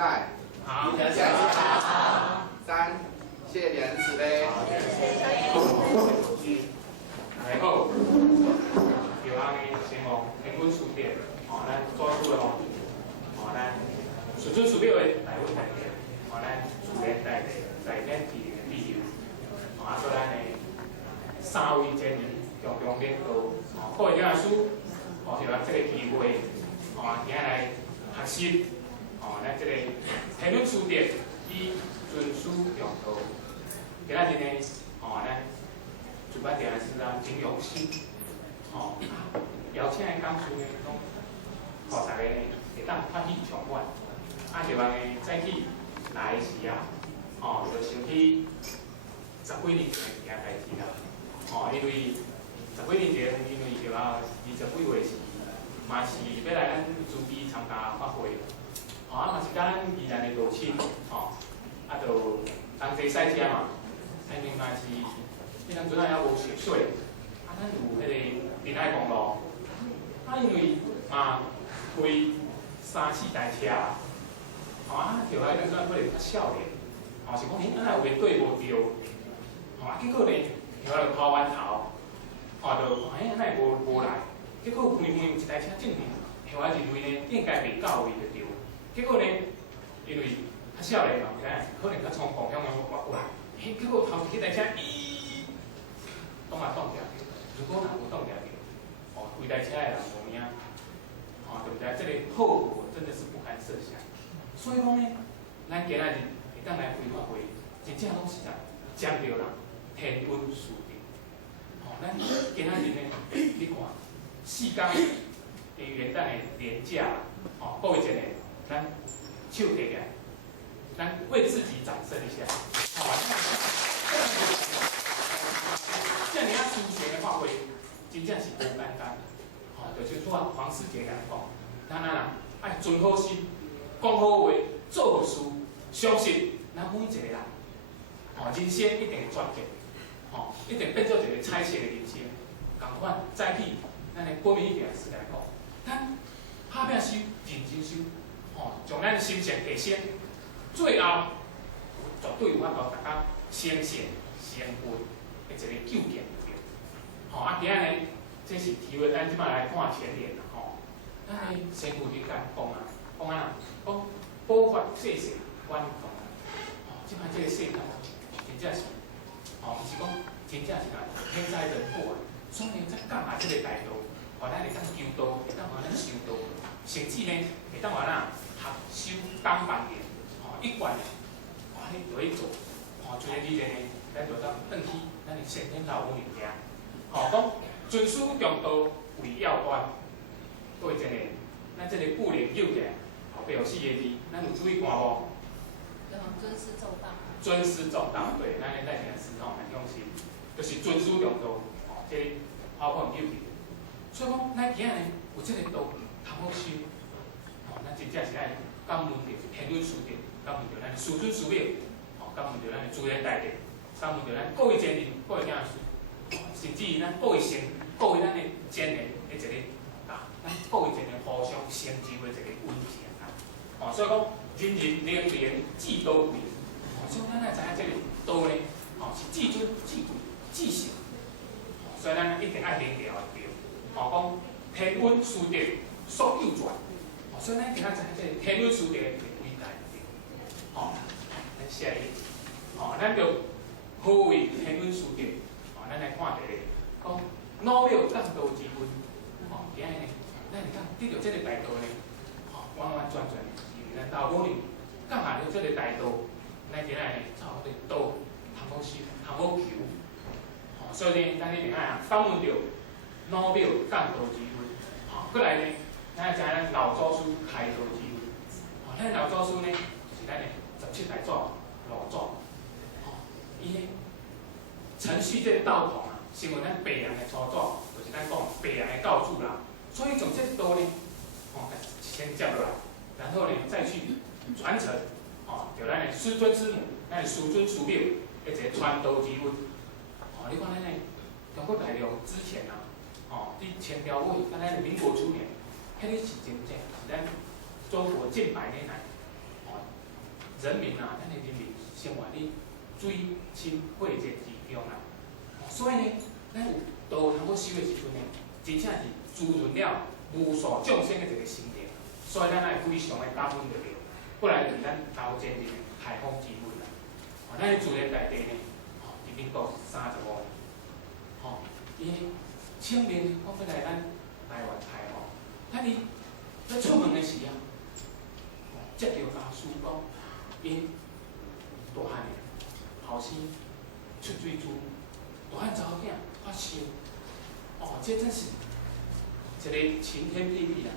在。好，下次好。3，谢谢莲慈嘞。然后，有安尼先往天文书店，咱抓住了咱顺顺属表的台湾台电，咱自然台地在天地的理由，所以咱的3位建议共同领导，各位教师，就咱这个机会，今日来学习，咱这个天文书店以遵书用途，今仔日呢，咱主办点是咱真用心，邀请的讲师呢，大家呢会当发起相关，就讲呢早起来的时就想起10几年前一件代志啦，因为10几年前，因为就20几月是，嘛是要来咱主机参加发挥，嘛是咱宜兰的路亲，就同齐赛车嘛，因为嘛是。迄阵阵也无熟悉，咱有迄个仁爱公路，因为嘛开3、4台车，就迄阵阵可能较少年，是讲咱哪有个对无着，结果呢，就跑弯头，就看哪会无来，结果偏偏有一台车正面，我认为呢应该袂到位就对，结果呢，因为较少年嘛，可能较从方向划过来，结果头一台车挡也挡掉，如果若无挡掉着，规台车的人无命，对不对？这个后果真的是不堪设想。所以讲呢，咱今仔日会当来开发会，真正拢是讲到啦天温数定。咱今仔日呢，你看4天的元旦的连假，各位一个，咱手提起来，咱为自己掌声一下。像你要出钱的发挥，真正是无简单。就是说黄世杰来讲，咱爱存好心，讲好话，做好事，相信咱每一个人，人生一定会转变，一定变做一个彩色的人生。同款早起，咱的国民一定是来讲，咱拍拼修，认真修，将咱的心情提升，最后绝对有法度大家先善先慧。一个究竟对，今日呢，这是题为咱即摆来看前联啦，咱的先父就讲讲保法世事关同即摆这个世界真正是，毋是讲真正是天灾人祸，所以呢，再讲下这个大道，咱会当求道，会当咱修道，甚至呢，会当学修当办的，一贯的，就去做，做个理念呢。咱就当转去咱的先天老母物件，讲遵书中道为要端，各位真个，咱这个布帘揪起来，后壁有4个字，咱有注意看无？尊师重道。尊师重道，对，咱的代名词很用心，就是遵书中道，这包括揪起。所以讲，咱今日有这个道通好修，咱真正是爱感恩着天伦书店，感恩着咱的师尊师表，感恩着咱的自然大地。感恩着咱各位前人、各位教师，甚至咱各位咱的前人的一个咱各位前人互相成就的一个温情啦。所以讲人人连连至高贵，所以咱来知影这个道呢，是至尊、至贵、至圣。所以咱一定爱明了对。讲天温书德所有传，所以咱今仔知影这个天温书德的伟大对。咱下一个，咱就。何为天文书典？咱来看一个，讲努力降道之分。今日呢，咱会当得到这个大道呢，完完全全是咱老母娘降下了这个大道，咱今日呢，走对道，通好修，通好求。所以呢，咱一定爱感恩着努力降道之分。过来呢，咱知咱老祖师开道之分。咱老祖师呢，是咱的17代祖老祖。伊呢，承续这个道统成为咱北洋的初祖，就是咱讲北洋的教主啦。所以从这个道呢，先接落来，然后呢再去传承，就咱的师尊师母，咱的师尊师表，一个传道之分。你看咱的中国大陆之前伫前朝尾，咱民国初年，迄个是真正是咱中国近100年来，人民啊，咱的人民生活伫水深火热之中啊。所以呢，咱有道通要修的时阵呢，真正是滋润了无数众生的一个心灵。所以咱爱非常的感恩着着。过来就是咱头前日的海风之吻啦。咱的自然大地呢，伫民国35年，伊清明讲要来咱台湾开放，咱伊要出门的时啊，接到家书讲，因大汉的后生出水珠，大汉查某囝发烧，这真是一个晴天霹雳啦！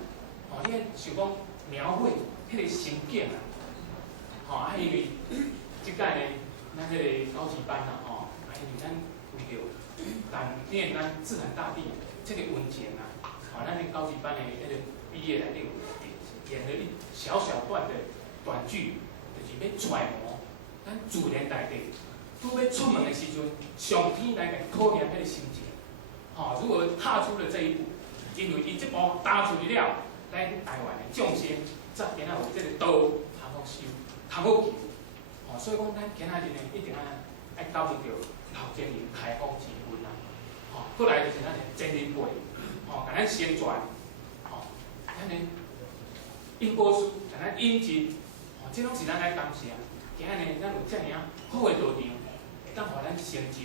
伊想讲描绘迄个情景啊，因为即届呢，咱迄个高级班啊，因为咱为着感念咱自然大地这个温情啊，咱的高级班的迄个毕业内底有演了一小小段的短剧，就是要揣摩咱自然大地，拄要出门的时阵，上天来个考验迄个心情。如果踏出了这一步，因为伊这步踏出去了，咱台湾的众生，则今仔有这个道通好修，通好行。所以讲，咱今仔日呢，一定爱感恩着头前日开放之运啦。过来就是咱的前人辈，甲咱宣传，咱的因果书，甲咱引进，这拢是咱爱感谢。今仔日咱有遮尔好的道场，会当互咱成就，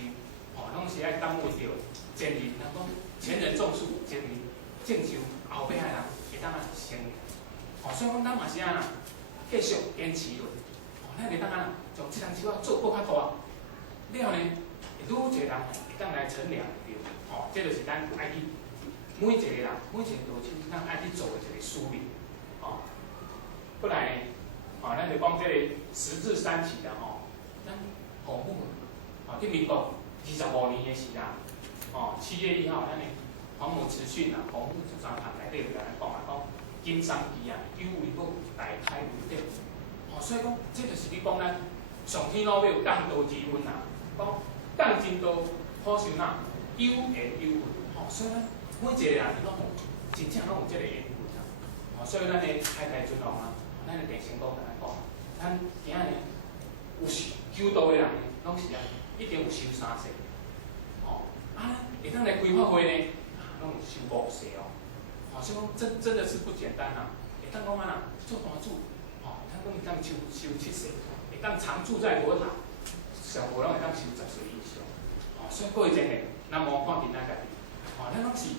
拢是爱感恩着前人。咱讲前人种树，前人种树，后壁的人会当成。所以讲，咱嘛是安那继续坚持落。咱会当安那将这项事做搁较大，了呢，会愈侪人会当来乘凉着。这就是咱爱去每一个人、每一个道场，咱爱去做的一个使命。过来呢，咱就讲这个十字三起啦，咱父母伫民国25年的时啊，7月1号，咱的黄母慈训啊，黄母慈专堂内底有甲咱讲啊，讲经商期啊，有为国大开为典。所以讲，这就是你讲咱上天老母降道之恩啊，讲降真道好修哪，有缘有运。所以咱每一个人拢有真正拢有这个缘分啊。所以咱的海台尊王啊，咱的地仙公甲咱讲，咱今仔日有修道的人呢，拢是一定有修三世。会当来开法会呢，拢有修5世所以讲真的是不简单啊！会当讲啊，做大主，咱讲会当修7世，会当常住在佛塔，上无拢会当修10岁以上。所以各位真诶，咱无看见咱家己，咱拢是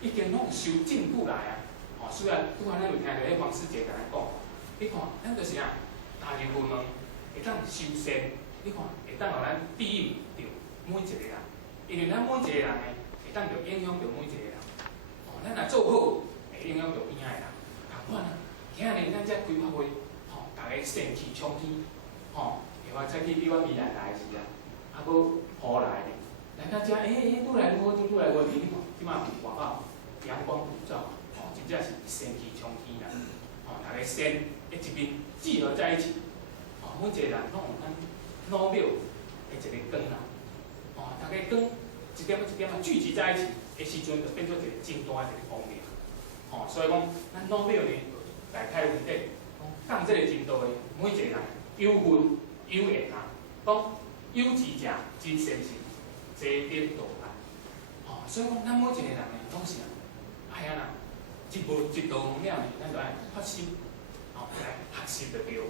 已经拢有修进步来啊！虽然拄仔咱有听到迄黄师姐甲咱讲，你看咱就是大入门会当修仙，你看会当互咱庇佑着每一个人，因为咱每一个人呢，会当着影响着每一个人。咱若做好，会影响着边仔的人。同款啊，今仔日咱遮开法会，大家盛气冲天，会话再去比我未来来时啊，搁雨来咧，来到遮，愈来愈好，愈来愈热，你看，即马外口阳光普照，真正是盛气冲天啦。大家善一面聚合在一起，每一个人拢有咱老庙的一个光啦。大家光一点一点聚集在一起的时阵，就变做一个真大的一个光明。所以讲，咱老庙呢，大开为典，讲这个真道的每一个人有份有缘啊，讲有志者真善事，积德度难。所以讲，咱每一个人呢，拢是爱安那一步一道门了呢，咱就爱发心，来学习就对。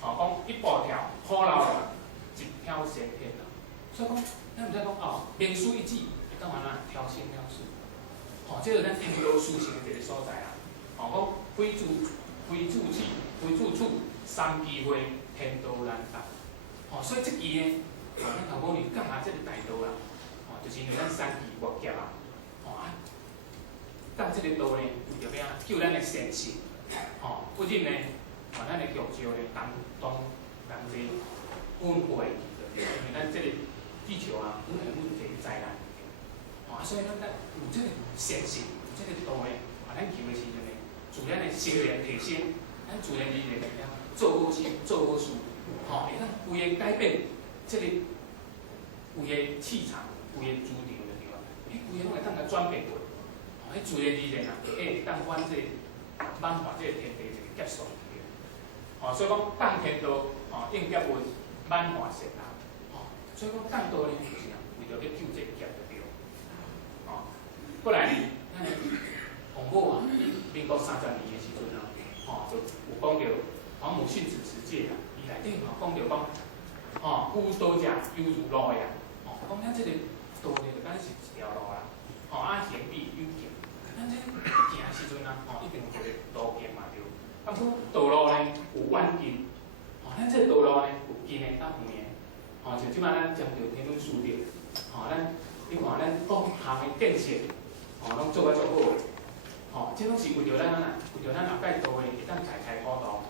讲一步跳，好路一挑先天啦。所以讲，咱毋使讲名书一记，会当安那挑先了事。这是咱天道修行的一个所在啦。讲非自气，非自处，三机会，天道难达。所以这期呢，咱头某年讲下这个大道啦，就是因为咱三期月劫啊，讲这个道呢，为着要救咱的善性，不仅呢，咱的玉石呢，当人际恩惠，因为咱这个地球啊，本来问题灾难。所以咱有这个善性，有这个道呢，咱求的时阵呢，自然的修炼提升，咱自然而然会做好事，做好事，会当有诶改变这个有诶气场，有诶磁场就对啊，有诶拢会当甲转变过，自然而然啊，会当反这个挽回这个天地一个结束。所以讲降天道，应劫为满化善人，所以讲降道呢，就是为着要救这劫就对，过来呢，咱的洪武啊，民国30年的时阵啊，就有讲到黄母训子持戒啊，伊内底讲到讲，古道者犹如路呀，讲咱这个道呢，就敢是一条路啦，行必有径，咱这行的时阵啊，一定有一个路径嘛对。啊，不过道路呢有弯径，咱这个道路呢有近的甲远的，像即摆咱针对天伦书店，你看咱各项的建设，拢做啊足好的，这拢是为着咱为着咱后摆道的会当大开普渡。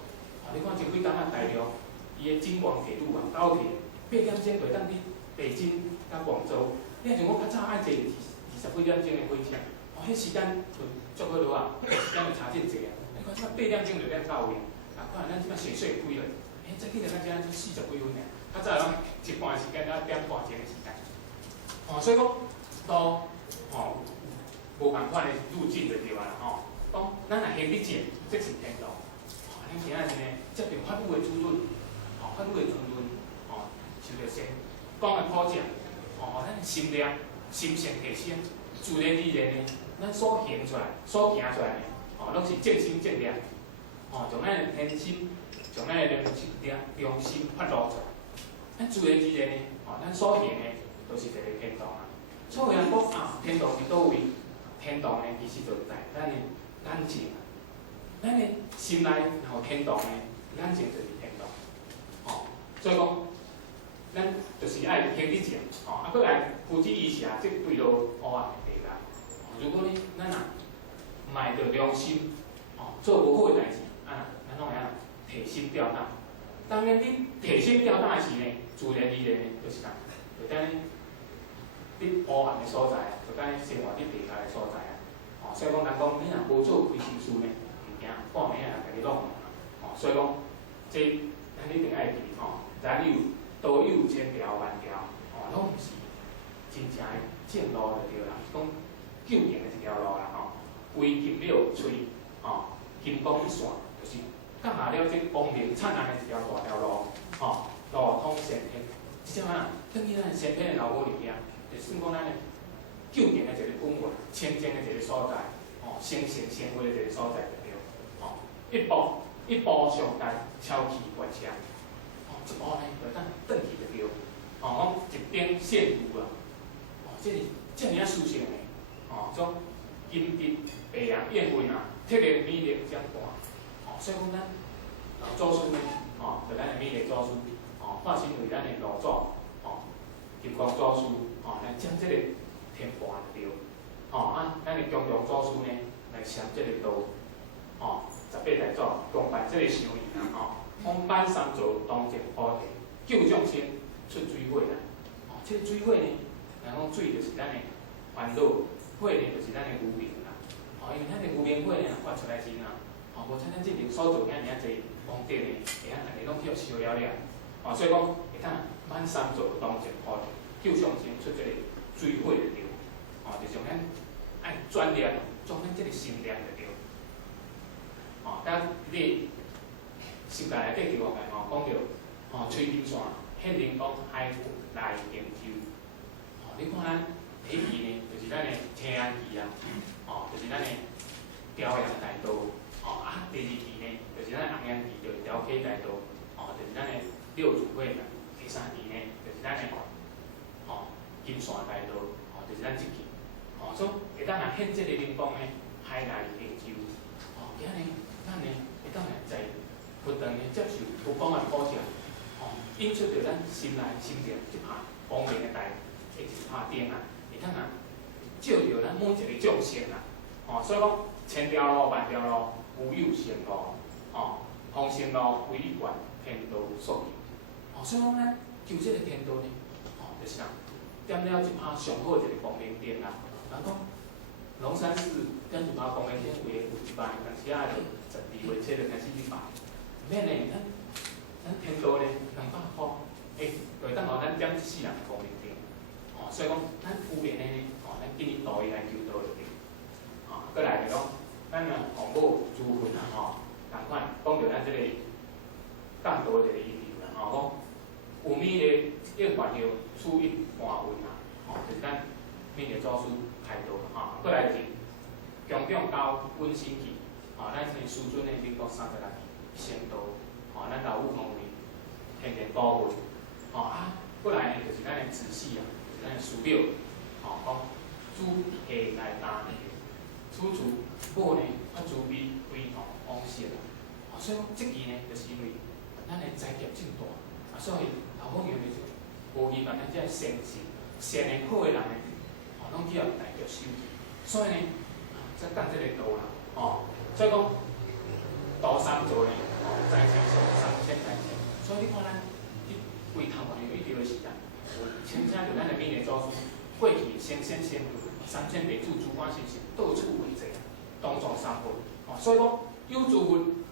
你看前几工啊，大陆伊的京广铁路啊，高铁8点钟就当去北京甲广州，你像我较早爱坐20几点钟的火车，迄时间就足好落啊，时间就差真济啊。你看即摆8点钟就咱到位，看咱即摆细细开了，早起来咱只40几分尔，较早拢一半时间到1点半钟的时间。所以讲都无共款的路径就对啊啦讲咱若行得正，即是天道。咱今仔日呢，接着法律的主论，法律的主论，就着先讲个普证，咱的心量、心性提升，自然而然呢，咱所行出来、所行出来呢，拢是正心正念，从咱的天心，从咱的良心发露出来，咱自然而然呢，咱所行的都是一个天道啊。所以有人讲天道是倒位？天堂呢，其实就在咱的眼睛，咱的心内有天堂呢，眼睛就是天堂。所以讲，咱就是爱行得正，搁来夫子伊是即对路乌暗的地啦。如果呢，咱卖着良心，做无好的代志，咱拢会提心吊胆。当然，你提心吊胆的时呢，自然而然呢，就是就等你乌暗的所在，就等生活伫地下的所在啊。所以讲，人讲你若无做亏心事呢，毋惊半暝啊，甲你弄。所以讲，这咱一定爱记咱有道有千条万条，拢毋是真正的正路就对啦，是讲究竟的一条路啦规金了喙，金光一线，就是降下了这光明灿烂的一条大条路，路通先天。即种等于咱先天的老母里边。就算讲咱的究竟的一个本源、清净的一个所在，生成成为的一个所在就对。一步上台，超去越车，一步呢就当转去就对。讲一点线路啊，这是遮尔殊胜的，种金碧白羊宴会啊，铁人美丽掌盘。所以讲咱老祖师呢，就咱的美丽祖师，化身为咱的老祖，金光祖师。来将这个天盘就对，咱的中庸祖师呢来上这个道，18大祖共办这个修行风班三座东正菩提，救众生出水火啦。这个水火呢，人讲水就是咱的烦恼，火呢就是咱的无明啦。因为咱的无明火呢发出来时啊，无像咱这边所做遐尔济功德呢，会当大家拢去烧了了。所以讲会当满三座东正菩提。救上生出这个水火就对，就像咱爱专念，将咱这个心念就对。咱你实内内底就讲到，吹金线显灵讲海阔来研究。你看咱第一呢，就是咱的青阳旗啊，就是咱的朝阳大道。第二期呢，就是咱红阳旗，就是朝溪大道。就是咱的六祖会啦。第三期呢，就是咱的金线大道，就是咱即期，所以会当来显这个灵光呢，海内研究，今日咱呢会当来在不断的接受有讲的普证，引出着咱心内心灵一拍光明的台，一拍灯啊，会当啊照着咱每一个众生啊，所以讲千条路万条路无有成路，方成路唯一观天道所行，所以讲咱求这个天道呢，就是点了一拍上好一个光明灯啦。人讲龙山寺点一拍光明灯为有1万，但是12月7就开始去办。免呢，咱天道呢200块，就当互咱点1世人光明灯。所以讲咱有缘的呢，咱今日道伊来求道就对。过来就讲，咱洪武诸佛同款讲着咱这个降多一个议题啦，吼，讲有米的应原料处一半温啦，吼，就是咱米的组书开刀吼，过来是强强到温馨器，吼，咱是师准的民国36年先导，吼，咱劳务方面天天保护，吼啊，过来呢就是咱的仔细啊，就是咱的师表，吼，讲主下来担的，处处某呢啊主笔规统往实啦，啊，所以讲即期呢，就是因为咱的财业真大，啊，所以头讲样就是无希望咱这善事、善的好的人呢，吼，拢去互大家收。所以呢，再讲这个道啦，吼，所以讲道三做呢，吼，财产上3000来钱，所以你看咱伫规头前有一条的时间，请请就咱的闽南祖师，过去先先3000地主主管是不是到处为这，当作三分，吼，所以讲有资本，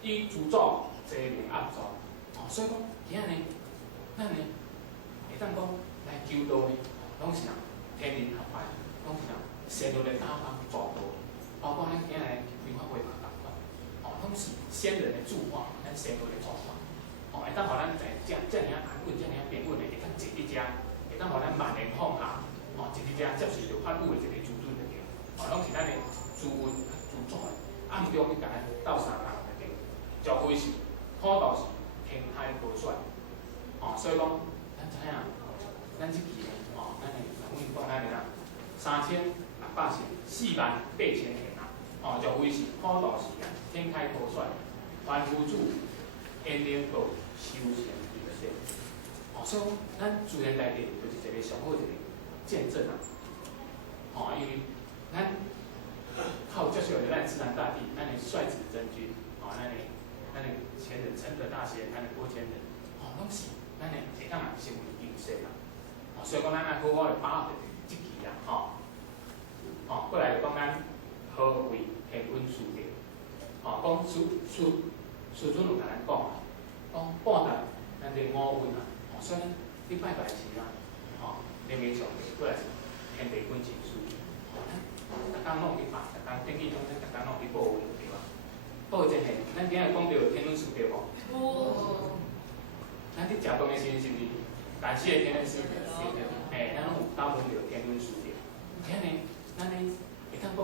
以主造这名暗造，吼，所以讲今仔呢，咱呢会当讲来求道呢，拢是人天人合拜，拢是人。先人的大方助道，包括咱今日规划规划共款，哦，拢是先人的祝福，咱先人的助法，哦，会当互咱在这尔安稳、这尔平稳的，会当坐伫遮，会当互咱万年放下，哦，坐伫遮接受着法律的一个主准的对，哦，拢是咱的资源、资助的，暗中去甲咱斗相共的对，交会是好道是天开可选，哦，所以讲咱知影，咱即期呢，哦，咱的人讲咱的啦，3600是48000个啦，哦，就会是好道时间，天开可选，凡夫主，因领导修行提升，哦，所以咱自然内底就是一个上好一个见证啊，哦，因为咱靠接受着咱自然大地，咱的率子真君，哦，咱的前人承德大仙，咱的郭前人，哦，拢是咱的会当成为优势啦，哦，所以讲咱爱好好的把握着即期啊，吼。哦，过来就讲咱何为天温书列，哦，讲师准有甲咱讲，讲半日咱这5温啊，哦，所以咱你拜拜时啊，哦，你面上过来是天地温情书，哦，咱逐工拢去拜，逐工顶起中咱逐工拢去报温对吧？报真嘿，咱今日讲到天温书列无？哦。咱伫食饭的时阵是毋是感谢天温书列？嘿，咱拢有感恩着天温书列，今日。咱呢会当讲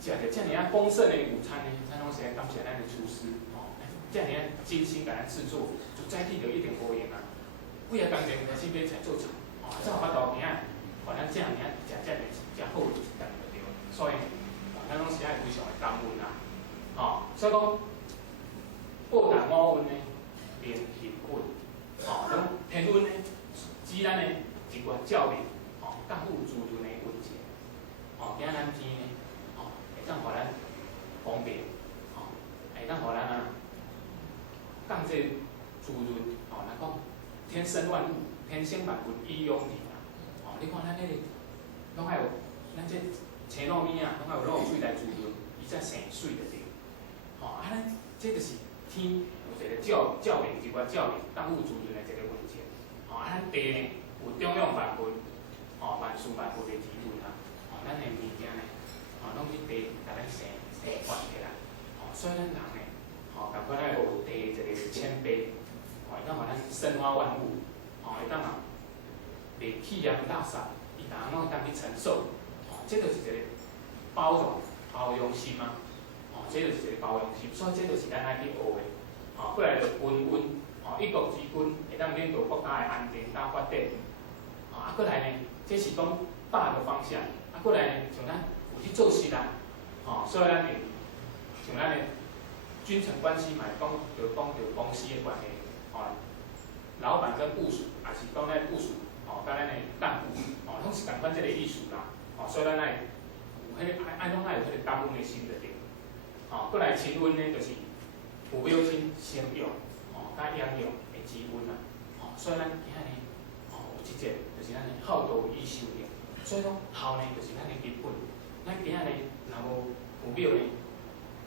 食着遮尔啊丰盛的午餐呢，咱拢是来感谢咱的厨师哦，遮尔啊精心甲咱制作，就早起就一定无闲啊。几啊工前开始买菜做菜，哦，才有法度今仔，互咱遮尔啊食遮个食好的一顿就对。所以，咱拢是爱非常的感恩啊，哦，所以讲报答5温呢，连平稳，哦，讲天温呢，指咱的一寡教育，哦，甲有资源的温情。哦，今仔咱天呢，哦，会当互咱方便，哦，会当互咱啊，降这滋润，哦，咱讲天生万物，天生万物以养你啊，哦，你看咱迄个，拢爱有，咱这青糯米啊，拢爱有露水来滋润，伊才生水的对，哦，啊，咱这就是天有一个照明，一寡照明，当有滋润的一个文件，哦，啊，咱地呢有中央万物，哦，万事万物的滋润啊。咱的物件呢，哦，拢去地甲咱生发起来，哦，所以咱人呢，哦，共款爱有地一个谦卑，哦，会当互咱生化万物，哦，会当啊，袂气量垃圾，伊逐项拢会当去承受，哦，这就是一个包容心啊，哦，这就是一个包容心，所以这就是咱爱去学的，哦，过来就温，哦，一国之君会当领导国家的安定甲发展，哦，啊，过来呢，这是讲大的方向。啊，过来呢，像咱有去做事啦，哦，所以咱会像咱的君臣关系嘛，讲公司的关系，哦，老板跟部属，也是讲咱部属，哦，甲咱的干部，哦，拢是共款这个意思啦，哦，所以咱爱有迄个爱拢爱有迄个感恩的心就对，哦，过来亲温呢，就是有表亲生育，哦，甲养育的之温啦，哦，所以咱今仔日，哦，有一节就是咱的好道以修行。所以讲孝呢，就是咱的根本。咱今仔日若无庙呢，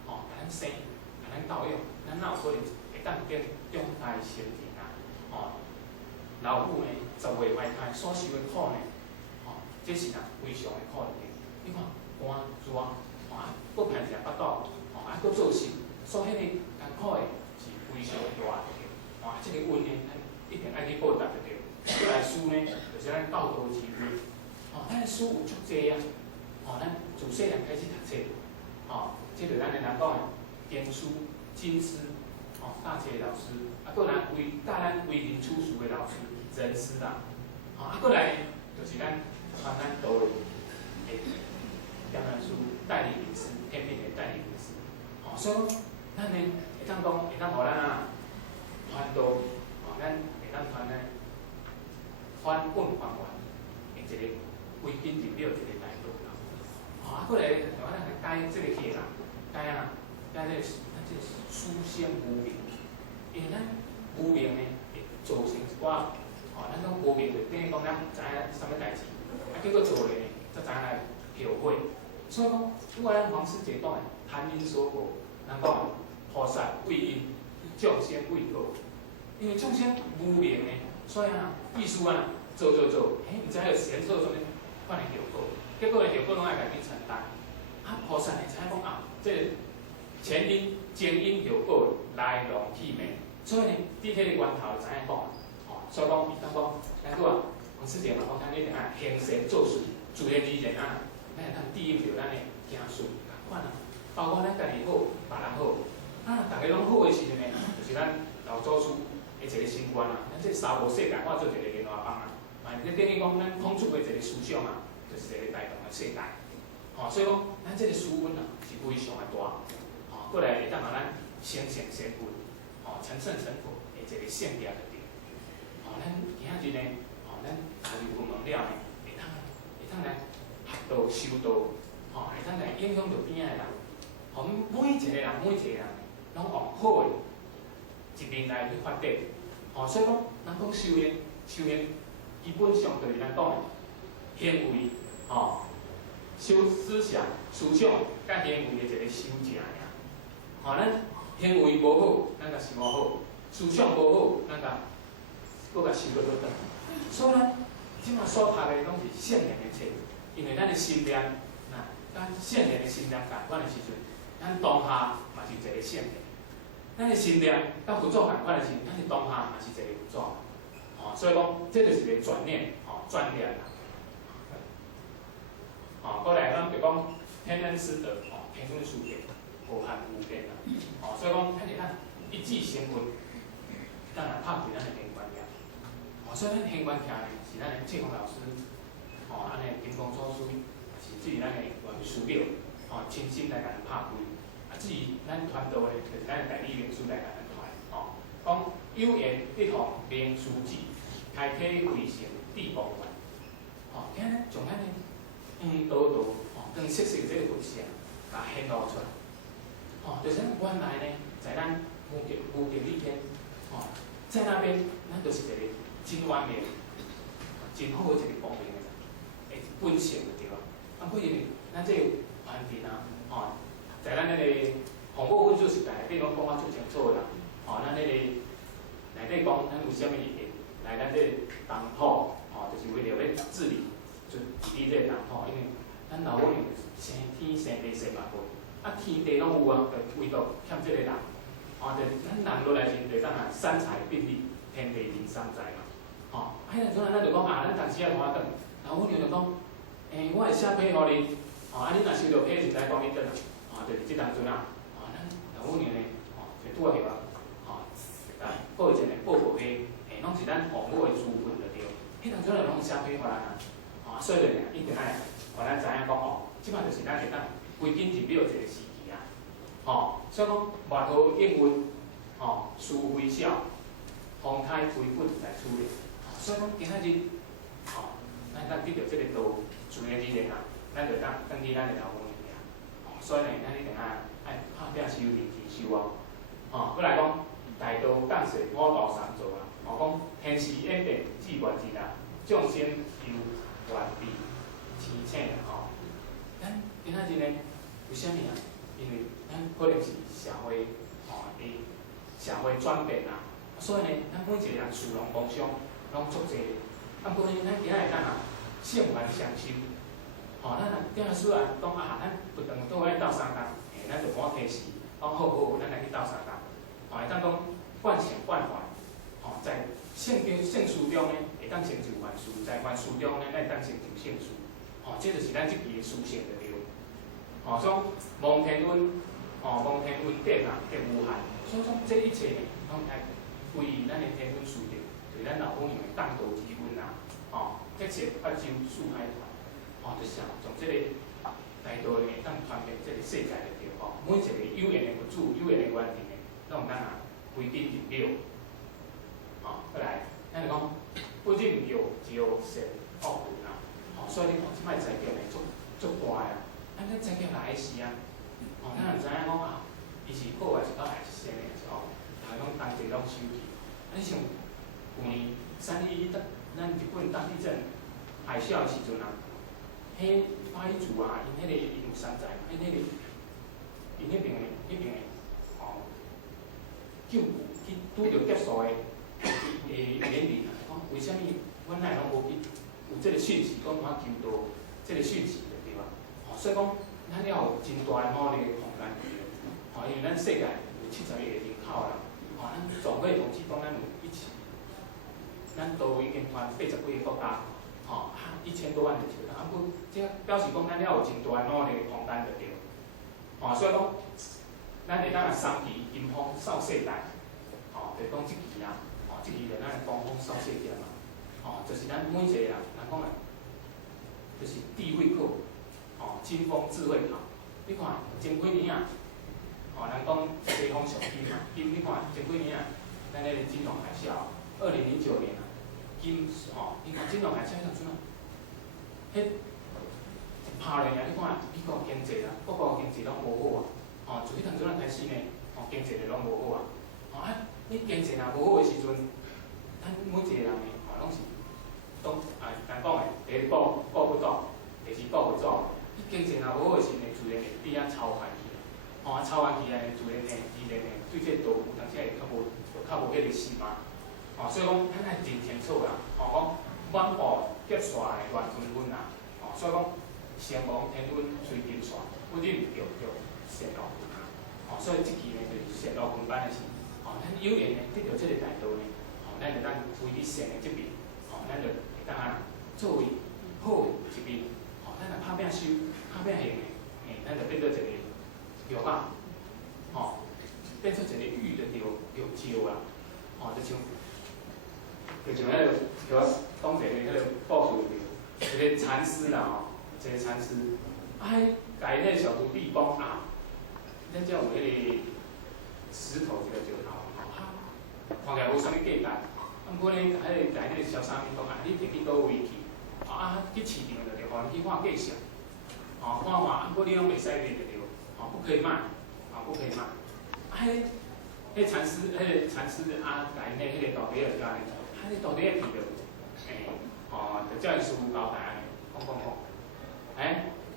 哦，甲咱生，甲咱教育，咱哪有可能会当跟中大成田啊？哦，老母呢10月怀胎所受的苦呢，哦，这是人非常的苦的。你看寒热，哦，搁歹食巴肚，哦，啊搁做事，所以迄个艰苦的是非非常大着，哦，这个温呢，咱一定爱去报答着着。过来书呢，就是咱教导智慧，哦，咱书有足济啊，哦，咱自细汉开始读册，哦，这就咱的人讲的经书、经师，哦，大学老师，啊，过来带咱为人处事的老师、人师啦，哦，啊，过来就是咱传咱道的，点样书带领领师，天命的带领领师，哦，所以讲，咱呢会当讲，会当互咱啊传道，哦，咱会当传呢。翻本翻完，一个规矩入了一个大道啦。啊，过来，我咱来解这个题啦，解啊，解这咱这书香无名，因为咱无名呢会造成一寡，哦，咱讲无名就等于讲咱唔知影啥物代志，啊，结果做咧才知影来后悔。所以讲，如果咱黄师姐讲的谈因说果，咱讲菩萨为因，众生为果，因为众生无名呢。所以啊，意思啊，做，唔知有先做什么款的效果，结果的效果拢爱家己承担。啊，菩萨会知影讲啊，这前因、前因后果来龙去脉，所以呢，伫迄个源头知影讲，哦，所以讲，伊当讲，咱讲啊，王师姐嘛，我讲你啊，行善做事，自然而然啊，咱会当抵应着咱的行顺共款啊，包括咱家己好，别人好，啊，大家拢好的时阵呢，就是咱老祖师。一个心观啊，咱这三无世界化做一个莲花帮啊，嘛，你等于讲咱统出的一个思想啊，就是一个带动的世界。哦，所以讲咱这个书温啊是非常的大，哦，过来会当互咱成圣成佛，哦，成圣成佛的一个性格的点。哦，咱今仔日呢，哦，咱家己入门了呢，会当来学道修道，哦，会当来影响到边仔的人，哦，每一个人拢往好的一面来去发展。哦，所以讲，咱讲修行，基本上就是咱讲的行为，哦，修思想、甲行为的一个修正呀。哦，咱行为无好，咱甲想好；思想无好，咱甲搁甲修倒转。所以咱即马所读的拢是圣贤的册，因为咱的心念，呐，咱圣贤的心念共款的时阵，咱当下嘛是一个圣贤。咱的心念甲佛祖共款的时，咱是当下嘛是一个佛祖，哦，所以讲这就是一个转念，哦，转念啦，哦，过来咱就讲天恩师德，哦，天恩殊德，无限无边啦，哦，所以讲咱是咱一记成分，咱来拍开咱的天观念，哦，所以咱天观听呢是咱的志宏老师，哦，安尼金光祖师，是至于咱的原师表，哦，亲身来甲咱拍开。至于咱传道的，就是咱代理名师来甲咱传，哦，讲有言必同名师指，开启慧成地光观，哦，今日从咱的道，哦，更熟悉这个佛像，甲显露出来，哦，就是咱原来呢，在咱无极里天，哦，在那边，咱就是一个真完美、真好的一个光明的本性的对吧？啊，不因为咱这个环境啊，哦。在咱那个红报文书时代内底拢讲啊最清楚啦，哦，咱那个内底讲咱有啥物会来咱这东土，哦，就是为了要治理，就治理这东土，因为咱老母娘生天生地生嘛无，啊天地拢有啊，就唯独欠这个人，哦，就咱人落来时就当啊三才并立，天地人三才嘛，哦，迄阵阵咱就讲啊，咱当时啊同我讲，老母娘就讲，我会写批互你，哦，啊你若收到批就来讲你转啦。啊，就是即当阵啊，啊，咱老母娘呢，哦，就拄啊许啊，哦，啊，过一阵的报告批，拢是咱父母的资本就对。迄当阵拢写批互咱啊，啊，所以呢，一定爱互咱知影讲哦，即摆就是咱会当规矩入了一个时期啊，哦，所以讲外头应运，哦，事非小，风态非本来处理，所以讲今仔日，哦，咱得到即个道，自然而然啊，咱就当登记咱的老母。所以呢，咱一定爱拍拼修炼提修哦。哦，再来讲大道降世五道三造啦。哦，讲天时演变至元日啊，众生由原地天请啦。哦，咱今仔日呢，为虾米啊？因为咱可能是社会社会转变啦，所以呢，咱每一个人事农工商拢足济。啊，不过呢，咱今仔日咱啊，圣愿相修。哦，咱点书啊，讲啊，咱不当倒来斗相共，咱就赶提示，讲好，咱来去斗相共。哦，会当讲惯性惯坏，哦，在性事中呢，会当成就凡事；在凡事中呢，咱会当成就性事。哦，这就是咱即期的书写的对。哦，所以蒙天运，哦，蒙天运电啊，电无限。所以说，这一切呢，拢爱归咱的天运书写，就是咱老公用的当头之运啊。哦，一切八九四海团，哦，就是从这个大道呢，当传遍这个世界的对。哦，每一个有缘的佛祖、有缘的缘人呢，拢有咱啊规定入庙。哦，再来，咱就讲不入庙就善恶分啊。哦，所以你看即摆财经呢，足大啊。咱财经来时啊，哦，咱就知影讲啊，伊是好还是歹，是善的还是恶，大家拢同齐拢收起。你像去年3.11，咱日本大地震海啸的时阵啊，迄法医组啊，因有山寨，因迄边的哦，救护去拄着结束的原理啊，讲为虾米阮哪会拢无去有这个讯息，讲我求到这个讯息的对吧？哦，所以讲咱要有真大的努力的空间对。哦，因为咱世界有70亿的人口啦，哦，咱总会统计讲咱有咱都已经传80几个国家，哦，1000多万的人，啊不，这表示讲咱要有真大的努力的空间就对。哦，所以讲，咱会当三期金风扫世界，哦，就讲即期啊，哦，即期就咱的光风扫世界嘛，哦，就是咱每一个人，人讲的，就是智慧课，哦，金风智慧考。你看前几年啊，哦，人讲西方上金嘛，金你看前几年啊，咱迄个金融海啸，2009年啊，金哦，你看金融海啸迄阵阵啊，迄拍落来，你看美国经济啦，各国经济拢无好啊，哦，从迄阵阵开始呢，哦，经济就拢无好啊，哦啊，你经济若无好的时阵，咱每一个人呢，哦，拢是讲人讲的，第一顾不到，第二顾不足。你经济若无好的时呢，自然会比较超凡去，哦，超凡去啊，自然呢，对这道有当时会较无迄个死嘛，哦，所以讲咱爱认清楚啦，哦，讲满布结煞的乱纷纷啊，哦，所以讲。先王天运随金线，不忍着善恶分啊！哦，所以即期呢就是善恶分班的事。哦，咱有缘呢得到这个大道呢，哦，咱就咱为你善的这边，哦，咱就会当啊作为好的一边，哦，咱若拍拼修、拍拼行的，咱就变做一个药吧，哦，变做一个玉的药招啦，哦，就像迄个讲一个迄个故事一个禅师啦，哦。一个禅师，啊，甲伊迄个小徒弟讲啊，咱遮有迄个石头一个石头，吼，看起来无啥物价值，啊，毋过呢，甲迄个小三讲啊，你摕去倒位去，啊，去市场就着，互人去看价钱，哦，看，啊，毋过你拢袂使卖就着，哦，不可以卖，哦，不可以卖，啊，迄禅师啊，甲伊迄个徒弟就教伊，啊，你徒弟去着，哦，就叫伊师傅交代安尼，讲。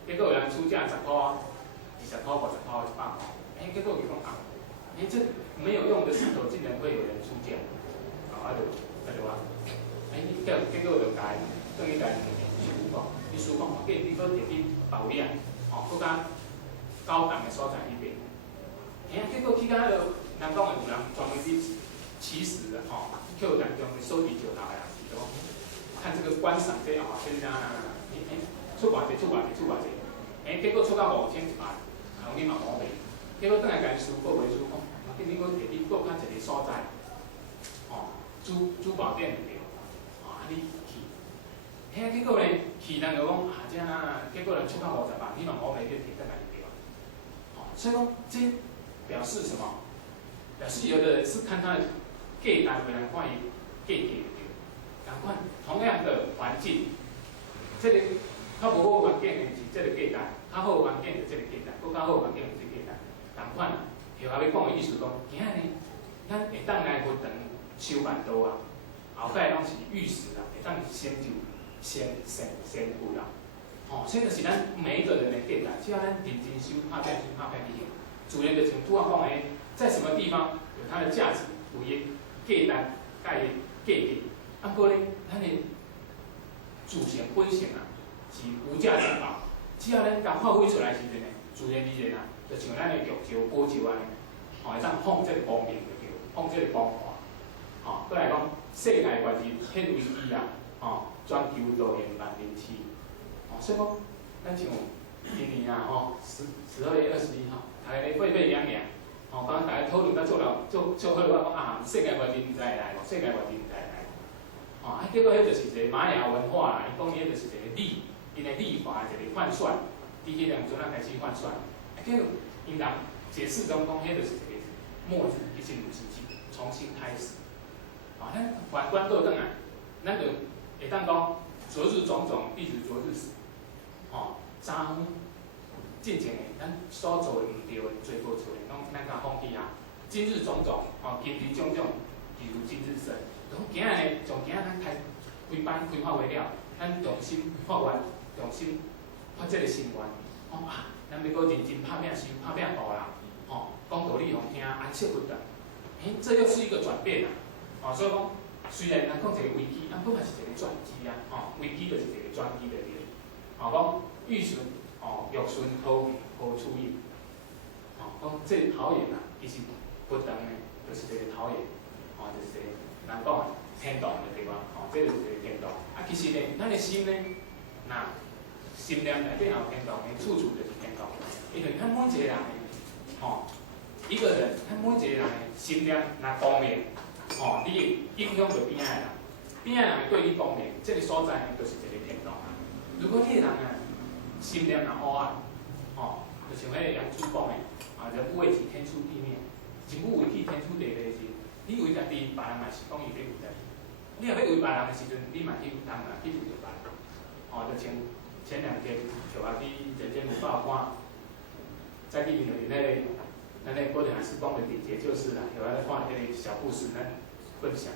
结果有人出价10块啊，20块、50块、100块，结果伊讲啊，这没有用的石头竟然会有人出价，啊，就话，结果就甲伊，等于甲伊师傅讲，伊师傅讲，你搁摕去包里啊，哦，搁甲高档的所在迄边，结果去到迄落，人讲的有人专门去起始的，哦，去人用收集石头的啊，就讲看这个观赏这样啊，就是出偌济，结果出到5100，你嘛无卖，结果转来甲伊师傅师傅讲，你搁摕去搁较一个所在，哦，珠宝店就对，哦，你去，结果呢，去人就讲啊，结果人出到50万，你嘛无卖，你摕转来就对了，哦，所以讲这表示什么？表示有的人是看他的价单，有人看伊价格就对，同款同样的环境，这个。较无好环境的是这个价单，较好环境就这个价单，搁较好环境就这个价单，同款啊。后下要讲的意思讲，今仔呢，咱会当来佛堂修万道啊，后摆拢是玉石啊，会当成就先富啦。哦，这个是咱每一个人的价单，只要咱认真修，拍拼去行，自然就像拄仔讲的，在什么地方有它的价值，有伊价单，甲伊价格。啊，过呢，咱的自性本性啊。是无价之宝，只要咱甲发挥出来时阵呢，自然而然啊，就像咱的玉石、宝石安尼，吼会当放这个光明就对，放这个光华，再来讲世界原人迄危机啊，全球都现万人起，所以讲，咱像今年啊，12月21号，大家咧沸沸扬扬，刚大家讨论到做好了，讲世界原人在来，世界原人在来，结果迄就是一个玛雅文化啦，伊讲迄就是一个因的历法一个换算，伫迄两阵啊开始换算，结果因人解释中讲，迄就是一个末日，一进入奇迹，重新开始。咱反观倒转来，咱就会当讲昨日种种，必如昨日死。昨昏进前的，咱所做的唔对的，做无错的，拢咱甲放弃啊。今日种种，今日种种，譬如今日生。从今日呢，从今日咱开班开发为了，咱重新发愿，重新发这个心愿。咱要搁认真拍拼修，拍拼度啦。讲道理互听，安息不等。这又是一个转变啦。所以讲，虽然咱讲一个危机，咱本来是一个转机啊。危机就是一个转机的对。讲欲顺，欲顺好处应。讲这桃园啊，其实不等的，就是一个桃园，就是一个咱讲的天堂的地方。这就是一个天堂。其实呢，咱的心呢，那心念内底有天堂，处处就是天堂。因为咱每一个人，一个人，咱每一个人的心念若光明，你会影响到边仔的人，边仔人对你光明，这个所在呢，就是一个天堂。如果你个人啊，心念若黑暗，就像迄个杨朱讲的，人不为己，天诛地灭；人不为己，天诛地灭时，你为家己，别人嘛是讲伊要为家己。你若要为别人的时阵，你嘛去有当啦，去为着别人。就像前两天，就去人间五报看，在地里面咱那郭台师讲的顶节就是啦，有来看迄个小故事，咱分享。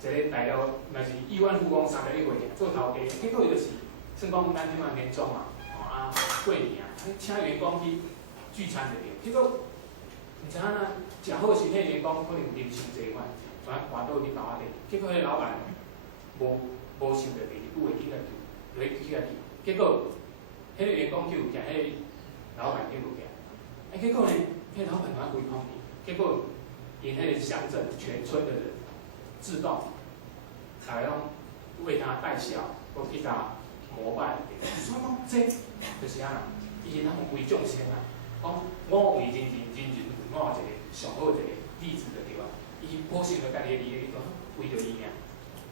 一个大了，嘛是亿万富翁31岁做头家，结果就是算讲咱即马年终啊，过年啊，请员工去聚餐就对，结果唔知影啦，食好时，迄员工可能啉伤济款，全换倒去搞仔底，结果迄老板无想着第二久会去甲救，去甲救，结果迄个员工救起来，迄个老板救起来，结果呢，迄个老板把规空去，结果因迄个乡镇全村的人自动，大家拢为他代孝，或去他膜拜，所以讲这就是安啦，伊人有为众生啊，讲我为人人，人人为我一个上好一个例子就对啊。伊保守着家己的利益，讲为着伊命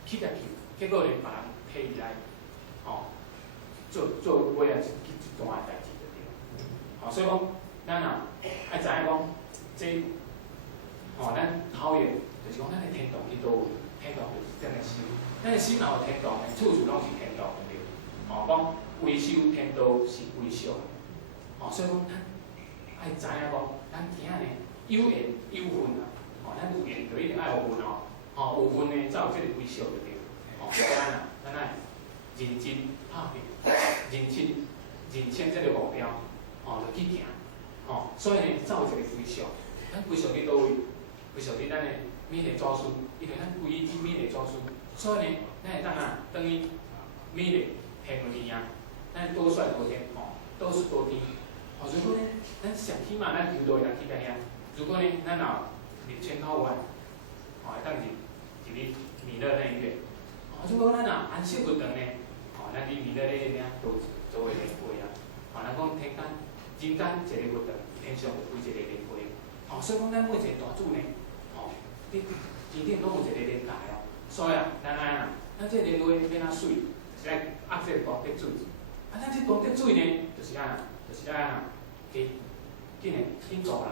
去甲救，结果连别人替伊来，做尾啊一段代志就对啊。所以讲，咱啊爱知影讲，这咱桃园就是讲咱的天堂伫倒位，天堂就是咱的心，咱的心若有天堂，处处拢是天堂的对。讲维修天道是维修，所以讲咱爱知影讲，咱今仔呢有缘有份啊，咱有缘就一定爱有份有份呢才有这个维修就对。咱爱认真拍拼，认清这个目标，就去行，所以呢才有一个维修。咱维修伫倒位？维修伫咱的免疫指数，因为咱规日免疫指数，所以呢，咱会当等于免疫天有天啊，咱多帅多天，都是多天。如果呢，咱上起码咱求道会当去甲遐。如果呢，咱若日千考完，会当入弥勒那一院。如果咱若安息不长呢，咱伫弥勒那一院都会莲花啊。咱讲天间、人间一个不长，天上就开一个莲花。所以讲，咱每一个大主呢，你天顶拢有一个莲台所以咱安啦，咱这莲花变啊水，就是爱压这个功德水。咱这功德水呢，就是安啦，就是安给紧做人，